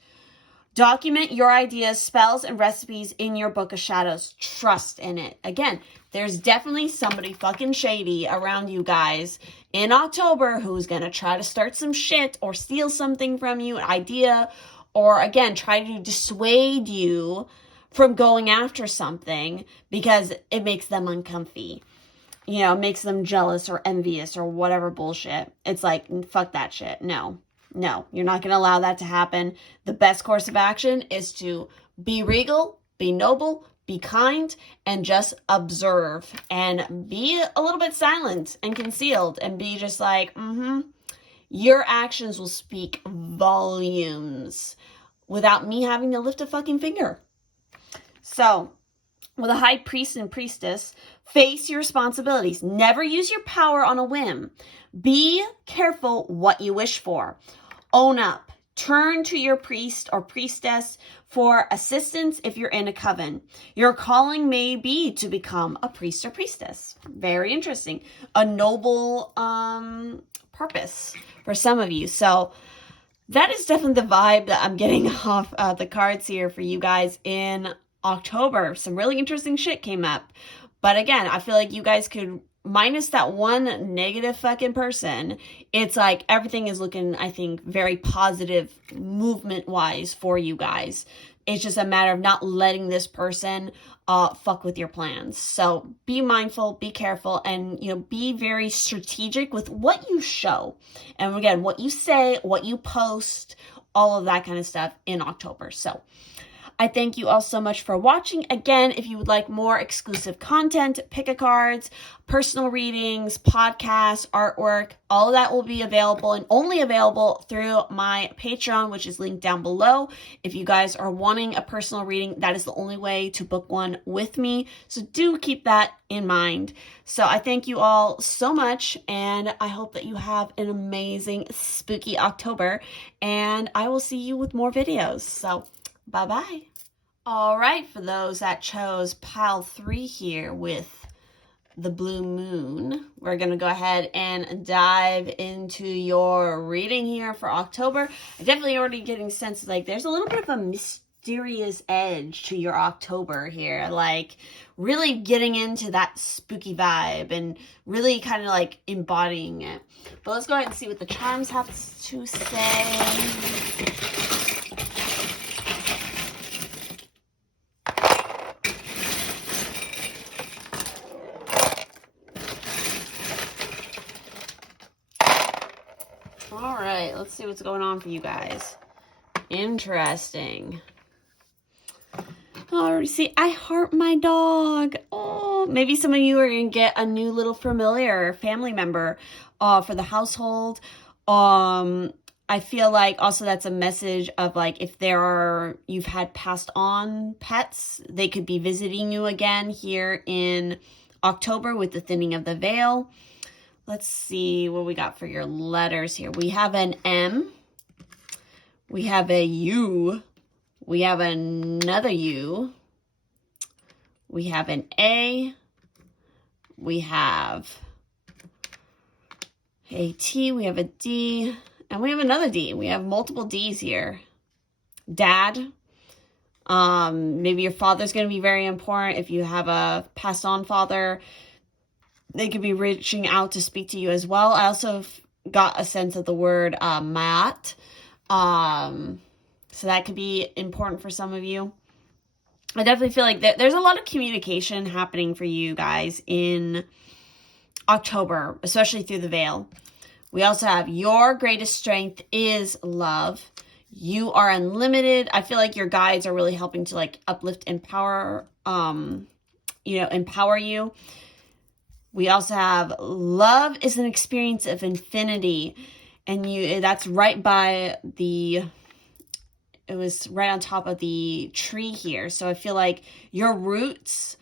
Document your ideas, spells, and recipes in your Book of Shadows. Trust in it. Again, there's definitely somebody fucking shady around you guys in October who's going to try to start some shit or steal something from you, an idea, or again, try to dissuade you from going after something because it makes them uncomfy. You know, it makes them jealous or envious or whatever bullshit. It's like, fuck that shit. No, you're not going to allow that to happen. The best course of action is to be regal, be noble, be kind, and just observe and be a little bit silent and concealed and be just like, your actions will speak volumes without me having to lift a fucking finger. So, with a high priest and priestess, face your responsibilities. Never use your power on a whim. Be careful what you wish for. Own up. Turn to your priest or priestess for assistance if you're in a coven. Your calling may be to become a priest or priestess. Very interesting. A noble purpose for some of you. So that is definitely the vibe that I'm getting off the cards here for you guys in October. Some really interesting shit came up. But again, I feel like you guys could, minus that one negative fucking person, it's like everything is looking, I think, very positive movement-wise for you guys. It's just a matter of not letting this person fuck with your plans. So be mindful, be careful, and be very strategic with what you show. And again, what you say, what you post, all of that kind of stuff in October. So I thank you all so much for watching. Again, if you would like more exclusive content, pick-a-cards, personal readings, podcasts, artwork, all of that will be available and only available through my Patreon, which is linked down below. If you guys are wanting a personal reading, that is the only way to book one with me. So do keep that in mind. So I thank you all so much, and I hope that you have an amazing, spooky October, and I will see you with more videos. So bye-bye. All right, for those that chose pile 3 here with the blue moon, we're going to go ahead and dive into your reading here for October. I'm definitely already getting a sense of, like, there's a little bit of a mysterious edge to your October here, like really getting into that spooky vibe and really kind of like embodying it. But let's go ahead and see what the charms have to say. All right, let's see what's going on for you guys. Interesting. Oh, see, I heart my dog. Oh, maybe some of you are going to get a new little familiar family member for the household. I feel like also that's a message of, like, if you've had passed on pets, they could be visiting you again here in October with the thinning of the veil. Let's see what we got for your letters here. We have an M. We have a U. We have another U. We have an A. We have a T. We have a D. And we have another D. We have multiple Ds here. Dad. Maybe your father's going to be very important. If you have a passed on father, they could be reaching out to speak to you as well. I also got a sense of the word Maat. So that could be important for some of you. I definitely feel like there's a lot of communication happening for you guys in October, especially through the veil. We also have your greatest strength is love. You are unlimited. I feel like your guides are really helping to like uplift, empower, empower you. We also have love is an experience of infinity. And that's right by it was right on top of the tree here. So I feel like your roots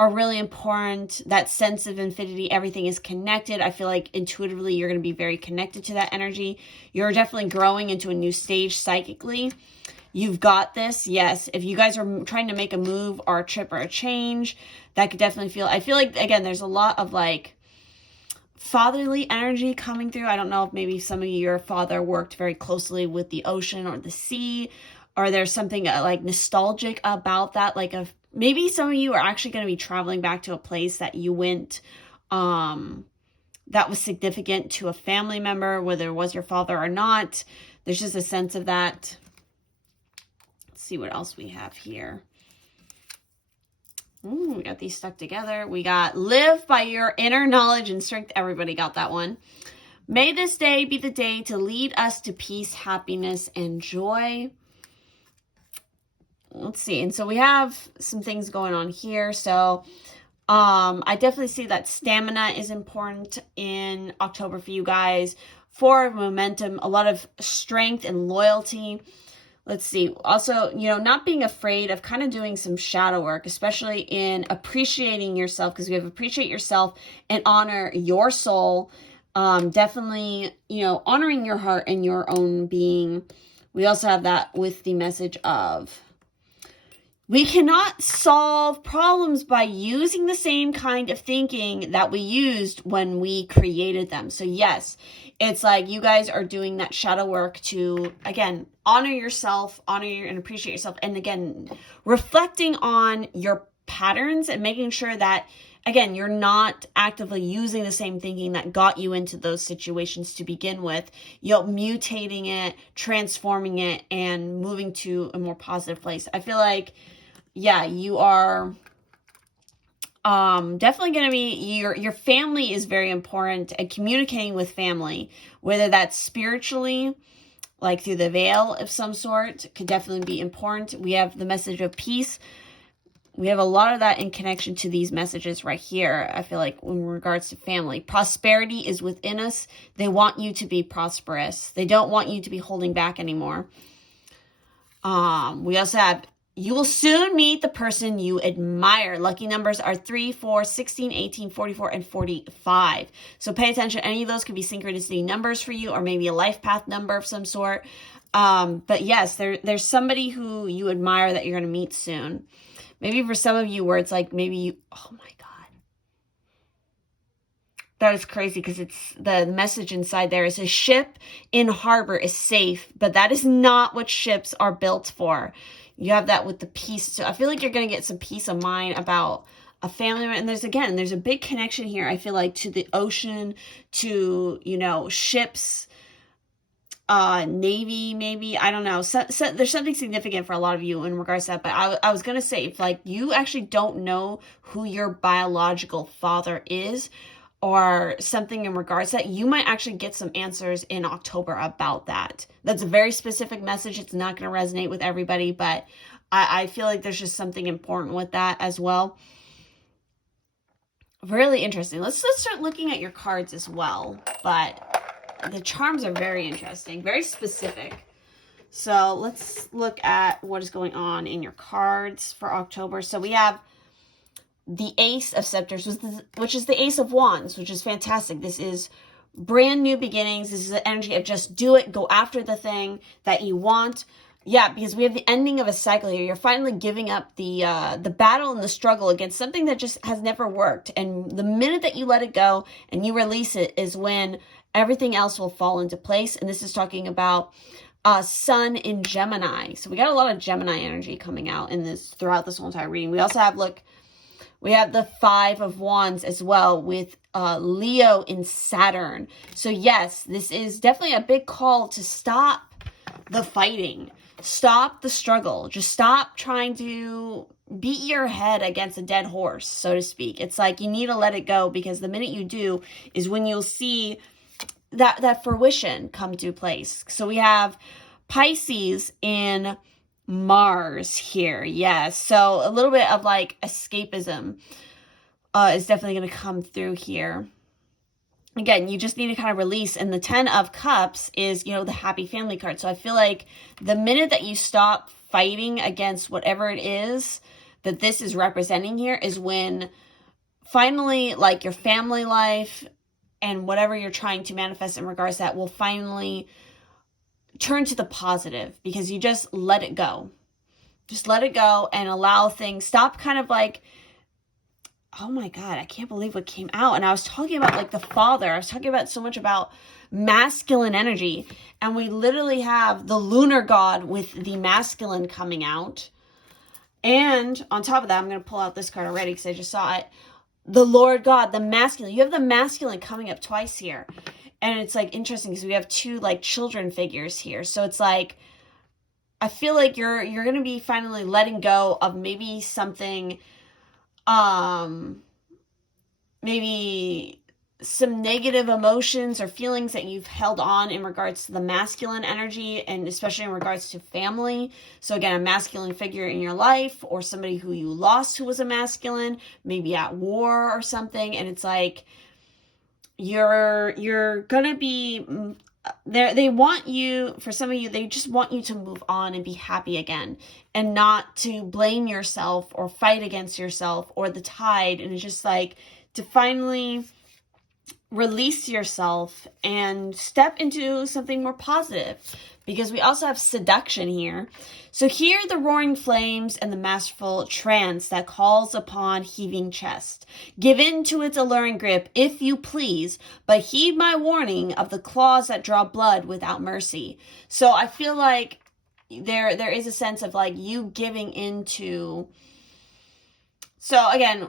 are really important. That sense of infinity, everything is connected. I feel like intuitively you're going to be very connected to that energy. You're definitely growing into a new stage psychically. You've got this. Yes. If you guys are trying to make a move or a trip or a change, that could definitely I feel like, again, there's a lot of like fatherly energy coming through. I don't know if maybe some of your father worked very closely with the ocean or the sea, or there's something like nostalgic about that. Like maybe some of you are actually going to be traveling back to a place that you went, that was significant to a family member, whether it was your father or not. There's just a sense of that. Let's see what else we have here. Ooh, we got these stuck together. We got live by your inner knowledge and strength. Everybody got that one. May this day be the day to lead us to peace, happiness, and joy. Let's see. And so we have some things going on here. So I definitely see that stamina is important in October for you guys. For momentum, a lot of strength and loyalty. Let's see. Also, not being afraid of kind of doing some shadow work, especially in appreciating yourself, because we have appreciate yourself and honor your soul. Definitely, honoring your heart and your own being. We also have that with the message of we cannot solve problems by using the same kind of thinking that we used when we created them. So yes, it's like you guys are doing that shadow work to, again, honor yourself, and appreciate yourself. And again, reflecting on your patterns and making sure that, again, you're not actively using the same thinking that got you into those situations to begin with. You're mutating it, transforming it, and moving to a more positive place. I feel like, yeah, you are definitely going to be, your family is very important, and communicating with family, whether that's spiritually, like through the veil of some sort, could definitely be important. We have the message of peace. We have a lot of that in connection to these messages right here. I feel like in regards to family, prosperity is within us. They want you to be prosperous. They don't want you to be holding back anymore. We also have you will soon meet the person you admire. Lucky numbers are 3, 4, 16, 18, 44, and 45. So pay attention. Any of those could be synchronicity numbers for you, or maybe a life path number of some sort. But yes, there's somebody who you admire that you're going to meet soon. Maybe for some of you where it's like oh my God. That is crazy, because it's the message inside there is a ship in harbor is safe, but that is not what ships are built for. You have that with the peace. So I feel like you're going to get some peace of mind about a family member. And there's a big connection here, I feel like, to the ocean, to, ships, Navy, maybe. I don't know. So there's something significant for a lot of you in regards to that. But I was going to say, if like you actually don't know who your biological father is, or something in regards to that, you might actually get some answers in October about that. That's a very specific message. It's not going to resonate with everybody, but I feel like there's just something important with that as well. Really interesting. Let's start looking at your cards as well. But the charms are very interesting, very specific. So let's look at what is going on in your cards for October. So we have the Ace of Scepters, which is the Ace of Wands, which is fantastic. This is brand new beginnings. This is the energy of just do it. Go after the thing that you want. Yeah, because we have the ending of a cycle here. You're finally giving up the battle and the struggle against something that just has never worked. And the minute that you let it go and you release it is when everything else will fall into place. And this is talking about Sun in Gemini. So we got a lot of Gemini energy coming out in this throughout this whole entire reading. We also have, we have the 5 of Wands as well with Leo in Saturn. So yes, this is definitely a big call to stop the fighting. Stop the struggle. Just stop trying to beat your head against a dead horse, so to speak. It's like you need to let it go, because the minute you do is when you'll see that fruition come to place. So we have Pisces in Mars here. Yes. So a little bit of like escapism is definitely going to come through here. Again, you just need to kind of release. And the 10 of Cups is, you know, the happy family card. So I feel like the minute that you stop fighting against whatever it is that this is representing here is when finally, like, your family life and whatever you're trying to manifest in regards to that will finally turn to the positive, because you just let it go. Just let it go and allow things. Stop kind of like, oh my God, I can't believe what came out. And I was talking about like the father. I was talking about so much about masculine energy. And we literally have the lunar god with the masculine coming out. And on top of that, I'm going to pull out this card already because I just saw it. The Lord God, the masculine. You have the masculine coming up twice here. And it's like interesting because we have two like children figures here. So it's like, I feel like you're going to be finally letting go of maybe something, maybe some negative emotions or feelings that you've held on in regards to the masculine energy, and especially in regards to family. So again, a masculine figure in your life, or somebody who you lost who was a masculine, maybe at war or something. And it's like, you're gonna be there. They want you, for some of you, they just want you to move on and be happy again, and not to blame yourself or fight against yourself or the tide. And it's just like to finally release yourself and step into something more positive, because we also have seduction here. So here, the roaring flames and the masterful trance that calls upon heaving chest. Give in to its alluring grip, if you please, but heed my warning of the claws that draw blood without mercy. So I feel like there is a sense of like you giving into. So again,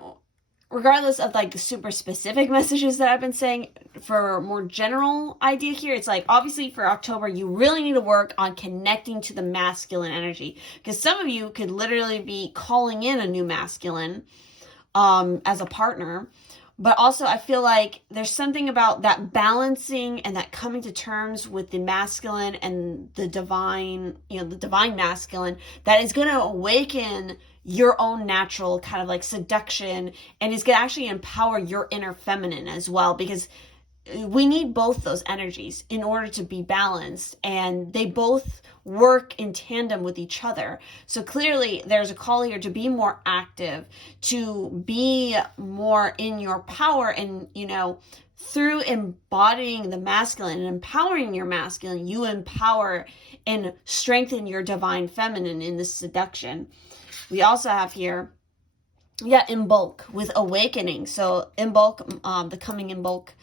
regardless of like the super specific messages that I've been saying, for a more general idea here, it's like, obviously for October, you really need to work on connecting to the masculine energy, because some of you could literally be calling in a new masculine as a partner. But also I feel like there's something about that balancing and that coming to terms with the masculine and the divine, you know, the divine masculine, that is going to awaken your own natural kind of like seduction, and is going to actually empower your inner feminine as well, because we need both those energies in order to be balanced, and they both work in tandem with each other. So clearly there's a call here to be more active, to be more in your power, and, you know, through embodying the masculine and empowering your masculine, you empower and strengthen your divine feminine in this seduction. We also have here, in bulk with awakening. So in bulk, the coming in bulk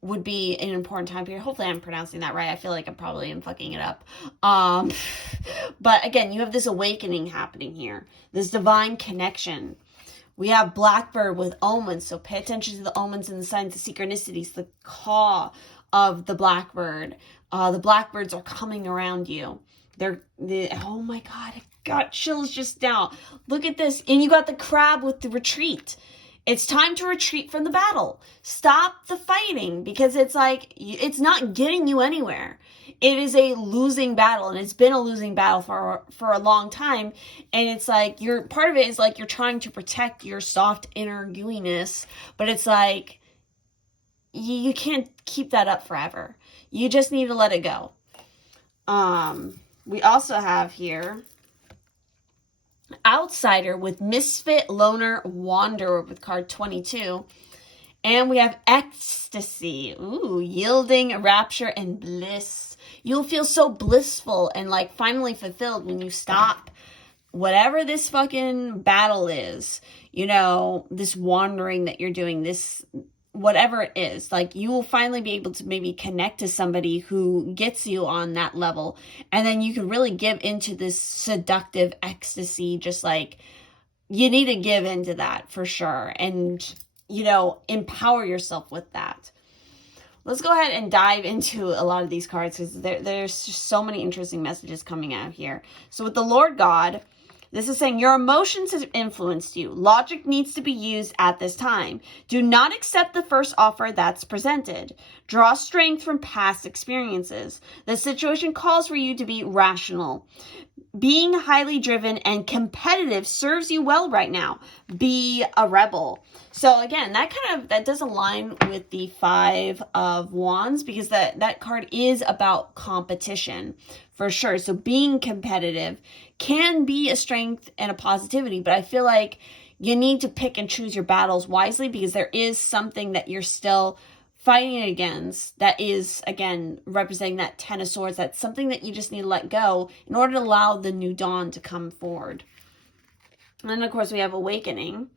would be an important time period. Hopefully I'm pronouncing that right. I feel like I probably am fucking it up. But again, you have this awakening happening here, this divine connection. We have Blackbird with omens. So pay attention to the omens and the signs of synchronicities, the caw of the Blackbird. The Blackbirds are coming around you. Oh my God, I got chills just now. Look at this. And you got the crab with the retreat. It's time to retreat from the battle. Stop the fighting, because it's like, it's not getting you anywhere. It is a losing battle, and it's been a losing battle for a long time. And it's like, part of it is like you're trying to protect your soft inner gooiness, but it's like, you can't keep that up forever. You just need to let it go. We also have here Outsider with Misfit, Loner, Wanderer with card 22. And we have Ecstasy. Ooh, yielding, rapture, and bliss. You'll feel so blissful and like finally fulfilled when you stop whatever this fucking battle is. You know, this wandering that you're doing, this whatever it is, like you will finally be able to maybe connect to somebody who gets you on that level, and then you can really give into this seductive ecstasy. Just like, you need to give into that for sure, and, you know, empower yourself with that. Let's go ahead and dive into a lot of these cards, because there's just so many interesting messages coming out here. So with the Lord God, This is saying your emotions have influenced you. Logic needs to be used at this time. Do not accept the first offer that's presented. Draw strength from past experiences. The situation calls for you to be rational. Being highly driven and competitive serves you well right now. Be a rebel. So again, that does align with the Five of Wands, because that card is about competition for sure. So being competitive can be a strength and a positivity, but I feel like you need to pick and choose your battles wisely, because there is something that you're still fighting against that is, again, representing that Ten of Swords. That's something that you just need to let go in order to allow the new dawn to come forward. And then, of course, we have Awakening.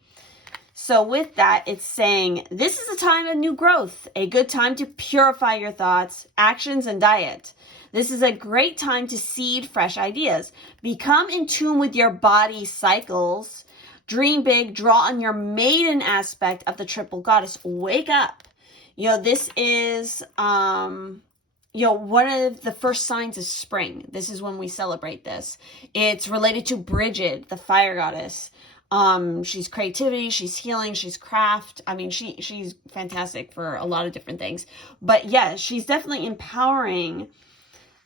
So with that, it's saying, this is a time of new growth, a good time to purify your thoughts, actions, and diet. This is a great time to seed fresh ideas. Become in tune with your body cycles. Dream big, draw on your maiden aspect of the triple goddess. Wake up. This is, one of the first signs of spring. This is when we celebrate this. It's related to Bridget, the fire goddess. She's creativity, she's healing, she's craft. I mean, she's fantastic for a lot of different things. But yeah, she's definitely empowering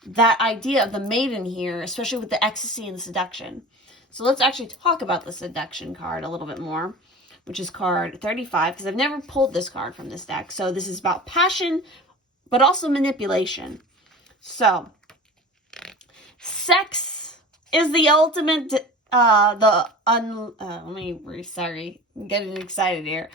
that idea of the maiden here, especially with the ecstasy and the seduction. So let's actually talk about the seduction card a little bit more, which is card 35, because I've never pulled this card from this deck. So this is about passion, but also manipulation. So, sex is the ultimate, I'm getting excited here.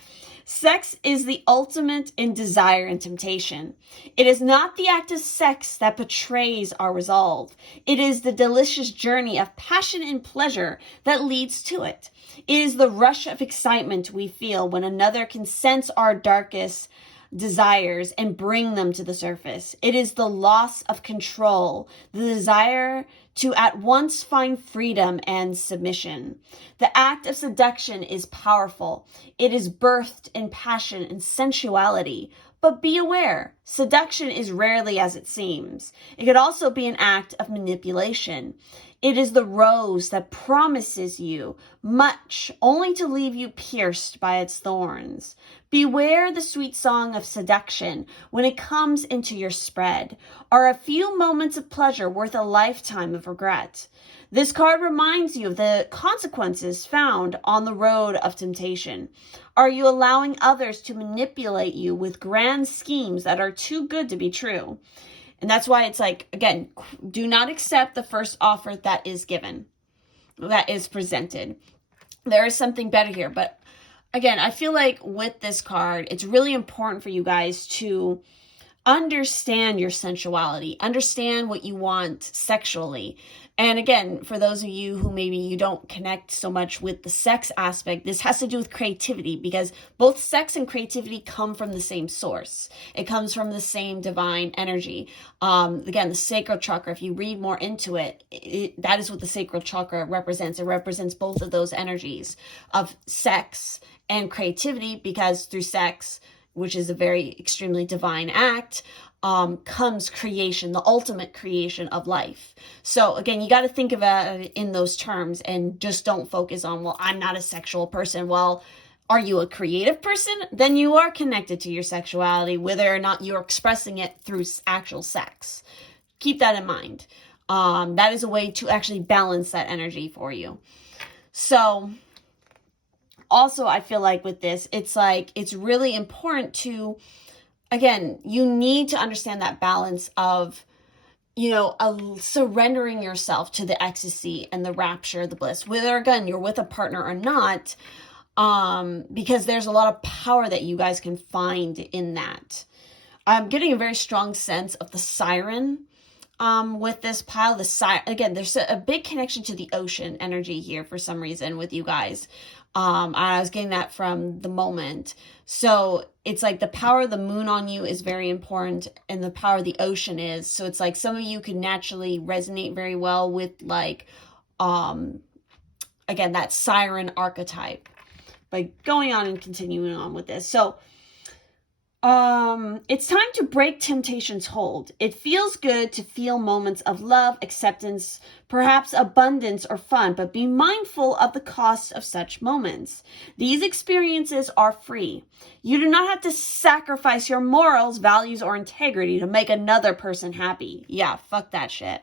Sex is the ultimate in desire and temptation. It is not the act of sex that betrays our resolve. It is the delicious journey of passion and pleasure that leads to it. It is the rush of excitement we feel when another can sense our darkest desires and bring them to the surface. It is the loss of control, the desire to at once find freedom and submission. The act of seduction is powerful. It is birthed in passion and sensuality. But be aware, seduction is rarely as it seems. It could also be an act of manipulation. It is the rose that promises you much, only to leave you pierced by its thorns. Beware the sweet song of seduction when it comes into your spread. Are a few moments of pleasure worth a lifetime of regret? This card reminds you of the consequences found on the road of temptation. Are you allowing others to manipulate you with grand schemes that are too good to be true? And that's why it's like, again, do not accept the first offer that is given, that is presented. There is something better here. But again, I feel like with this card, it's really important for you guys to understand your sensuality, understand what you want sexually. And again, for those of you who maybe you don't connect so much with the sex aspect, this has to do with creativity, because both sex and creativity come from the same source. It comes from the same divine energy. Again, the sacral chakra, if you read more into it, that is what the sacral chakra represents. It represents both of those energies of sex and creativity, because through sex, which is a very extremely divine act, comes creation, the ultimate creation of life. So again, you got to think about it in those terms, and just don't focus on, well, I'm not a sexual person. Well, are you a creative person? Then you are connected to your sexuality, whether or not you're expressing it through actual sex. Keep that in mind. That is a way to actually balance that energy for you. So also, I feel like with this, it's really important to, again, you need to understand that balance of, surrendering yourself to the ecstasy and the rapture, the bliss, whether, again, you're with a partner or not, because there's a lot of power that you guys can find in that. I'm getting a very strong sense of the siren with this pile. Again, there's a big connection to the ocean energy here for some reason with you guys. I was getting that from the moment. So it's like the power of the moon on you is very important, and the power of the ocean is. So it's like some of you can naturally resonate very well with again, that siren archetype. By going on and continuing on with this. So It's time to break temptation's hold. It feels good to feel moments of love, acceptance, perhaps abundance or fun, but be mindful of the cost of such moments. These experiences are free. You do not have to sacrifice your morals, values, or integrity to make another person happy. Yeah, fuck that shit.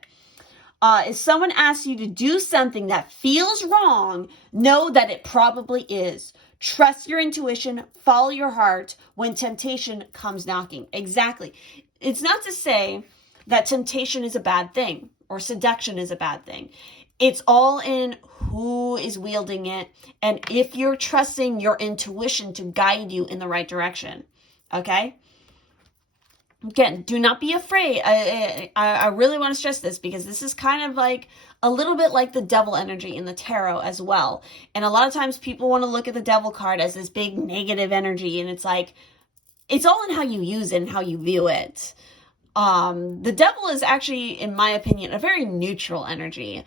If someone asks you to do something that feels wrong, know that it probably is. Trust your intuition, follow your heart when temptation comes knocking. Exactly. It's not to say that temptation is a bad thing or seduction is a bad thing. It's all in who is wielding it and if you're trusting your intuition to guide you in the right direction. Okay? Again, do not be afraid. I really want to stress this because this is kind of like a little bit like the devil energy in the tarot as well. And a lot of times people want to look at the devil card as this big negative energy. And it's like, it's all in how you use it and how you view it. The devil is actually, in my opinion, a very neutral energy.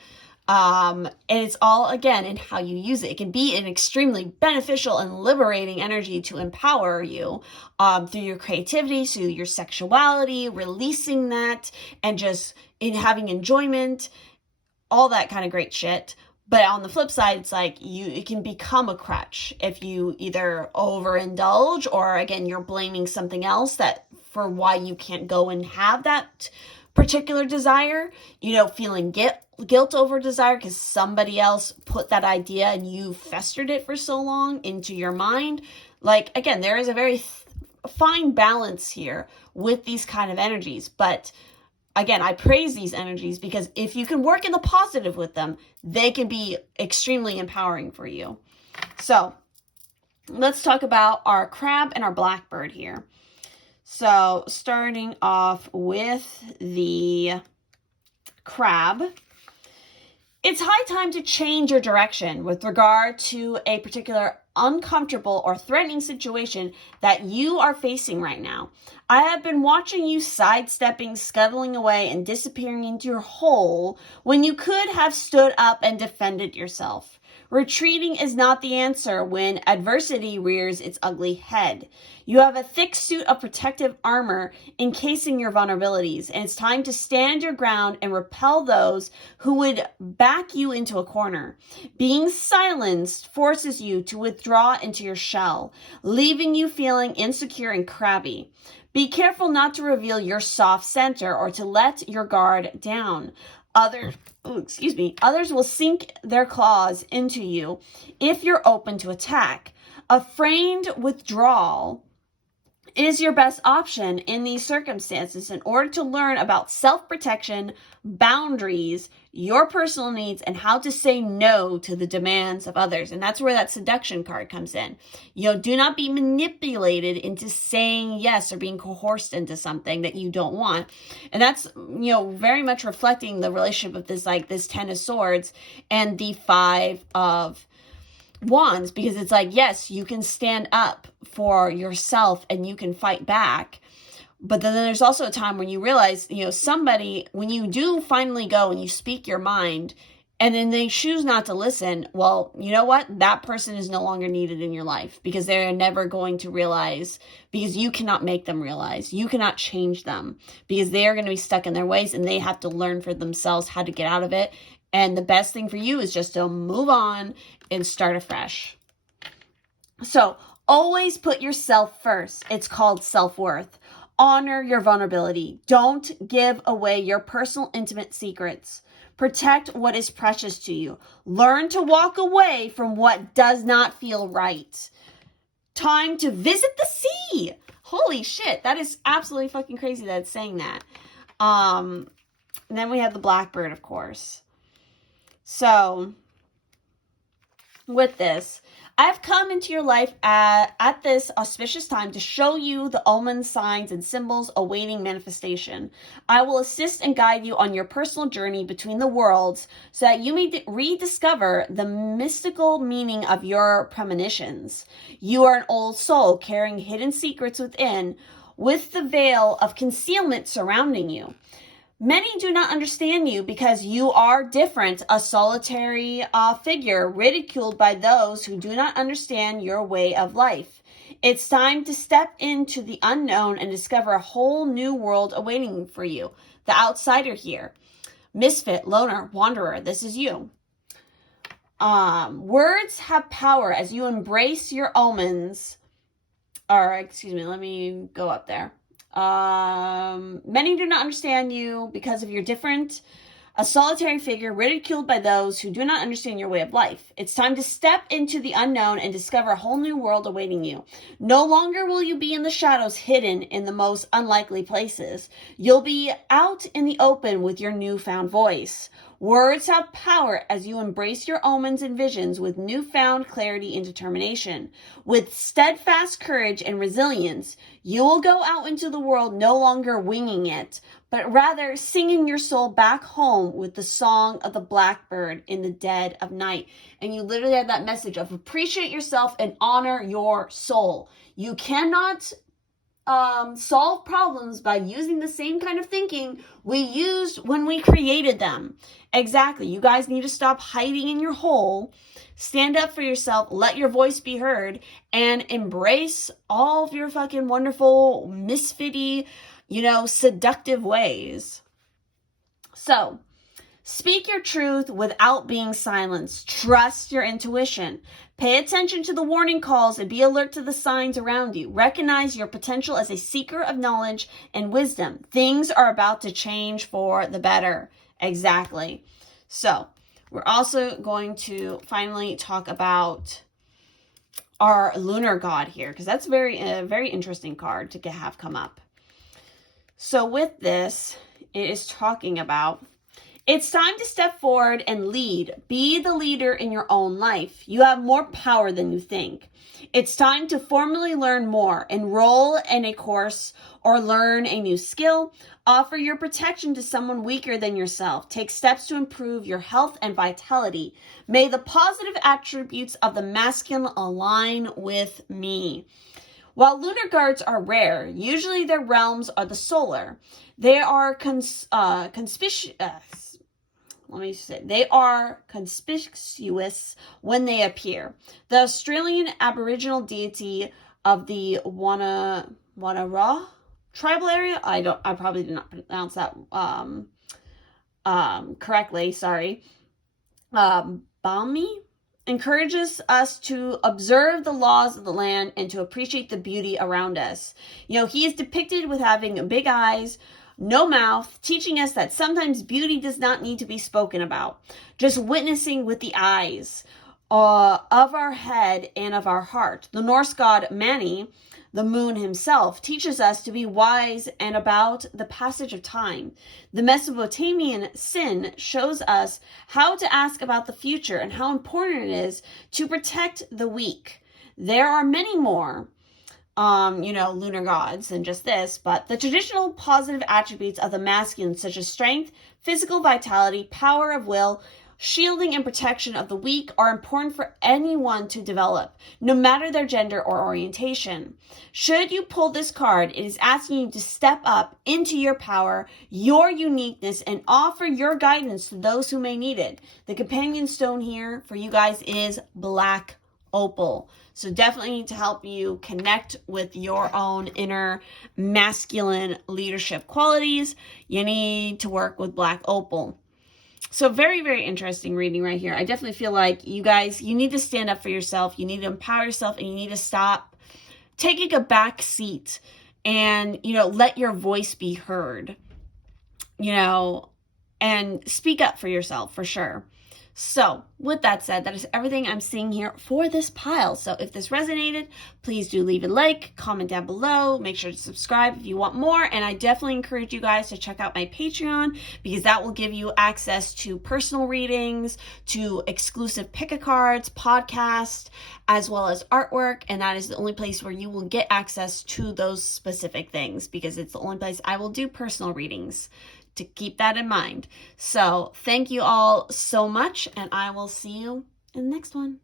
And it's all, again, in how you use it. It can be an extremely beneficial and liberating energy to empower you through your creativity, through your sexuality, releasing that, and just in having enjoyment, all that kind of great shit. But on the flip side, it's like it can become a crutch if you either overindulge or, again, you're blaming something else for why you can't go and have that particular desire, feeling guilt over desire because somebody else put that idea and you festered it for so long into your mind. Like, again, there is a very fine balance here with these kind of energies. But again, I praise these energies because if you can work in the positive with them, they can be extremely empowering for you. So let's talk about our crab and our blackbird here. So starting off with the crab, it's high time to change your direction with regard to a particular uncomfortable or threatening situation that you are facing right now. I have been watching you sidestepping, scuttling away, and disappearing into your hole when you could have stood up and defended yourself. Retreating is not the answer when adversity rears its ugly head. You have a thick suit of protective armor encasing your vulnerabilities, and it's time to stand your ground and repel those who would back you into a corner. Being silenced forces you to withdraw into your shell, leaving you feeling insecure and crabby. Be careful not to reveal your soft center or to let your guard down. Others will sink their claws into you if you're open to attack. A feigned withdrawal is your best option in these circumstances in order to learn about self-protection, boundaries, your personal needs, and how to say no to the demands of others. And that's where that seduction card comes in. Do not be manipulated into saying yes or being coerced into something that you don't want. And that's, very much reflecting the relationship of this 10 of Swords and the 5 of Wands, because it's like, yes, you can stand up for yourself and you can fight back. But then there's also a time when you realize, somebody, when you do finally go and you speak your mind and then they choose not to listen, well, you know what? That person is no longer needed in your life because they're never going to realize, because you cannot make them realize. You cannot change them because they are going to be stuck in their ways and they have to learn for themselves how to get out of it. And the best thing for you is just to move on and start afresh. So always put yourself first. It's called self-worth. Honor your vulnerability. Don't give away your personal intimate secrets. Protect what is precious to you. Learn to walk away from what does not feel right. Time to visit the sea. Holy shit, that is absolutely fucking crazy that it's saying that. And then we have the blackbird, of course. So, with this, I've come into your life at this auspicious time to show you the omens, signs, and symbols awaiting manifestation. I will assist and guide you on your personal journey between the worlds so that you may rediscover the mystical meaning of your premonitions. You are an old soul carrying hidden secrets within, with the veil of concealment surrounding you. Many do not understand you because you are different, a solitary figure ridiculed by those who do not understand your way of life. It's time to step into the unknown and discover a whole new world awaiting for you. The outsider here. Misfit, loner, wanderer, this is you. Words have power as you embrace your omens. Or, excuse me, let me go up there. Many do not understand you because of your different, a solitary figure ridiculed by those who do not understand your way of life. It's time to step into the unknown and discover a whole new world awaiting you. No longer will you be in the shadows, hidden in the most unlikely places. You'll be out in the open with your newfound voice. Words have power as you embrace your omens and visions with newfound clarity and determination. With steadfast courage and resilience, you will go out into the world no longer winging it, but rather singing your soul back home with the song of the blackbird in the dead of night. And you literally have that message of appreciate yourself and honor your soul. You cannot solve problems by using the same kind of thinking we used when we created them. Exactly. You guys need to stop hiding in your hole, stand up for yourself, let your voice be heard, and embrace all of your fucking wonderful, misfitty, seductive ways. So, speak your truth without being silenced. Trust your intuition. Pay attention to the warning calls and be alert to the signs around you. Recognize your potential as a seeker of knowledge and wisdom. Things are about to change for the better. Exactly. So, we're also going to finally talk about our lunar god here, because that's a very interesting card to have come up. So with this, it is talking about, it's time to step forward and lead. Be the leader in your own life. You have more power than you think. It's time to formally learn more, enroll in a course or learn a new skill. Offer your protection to someone weaker than yourself. Take steps to improve your health and vitality. May the positive attributes of the masculine align with me. While lunar guards are rare, usually their realms are the solar. They are conspicuous when they appear. The Australian Aboriginal deity of the Wanara tribal area. I probably did not pronounce that correctly. Sorry. Bami encourages us to observe the laws of the land and to appreciate the beauty around us. He is depicted with having big eyes, no mouth, teaching us that sometimes beauty does not need to be spoken about. Just witnessing with the eyes of our head and of our heart. The Norse god Mani, the moon himself, teaches us to be wise and about the passage of time. The Mesopotamian Sin shows us how to ask about the future and how important it is to protect the weak. There are many more lunar gods than just this, but the traditional positive attributes of the masculine, such as strength, physical vitality, power of will, shielding and protection of the weak, are important for anyone to develop, no matter their gender or orientation. Should you pull this card, it is asking you to step up into your power, your uniqueness, and offer your guidance to those who may need it. The companion stone here for you guys is black opal. So definitely need to help you connect with your own inner masculine leadership qualities. You need to work with black opal. So very interesting reading right here. I definitely feel like you guys, you need to stand up for yourself. You need to empower yourself, and you need to stop taking a back seat and, let your voice be heard, and speak up for yourself for sure. So, with that said, that is everything I'm seeing here for this pile. So, if this resonated, please do leave a like, comment down below, make sure to subscribe if you want more, and I definitely encourage you guys to check out my Patreon, because that will give you access to personal readings, to exclusive pick-a-cards, podcasts, as well as artwork, and that is the only place where you will get access to those specific things, because it's the only place I will do personal readings. To keep that in mind. So thank you all so much, and I will see you in the next one.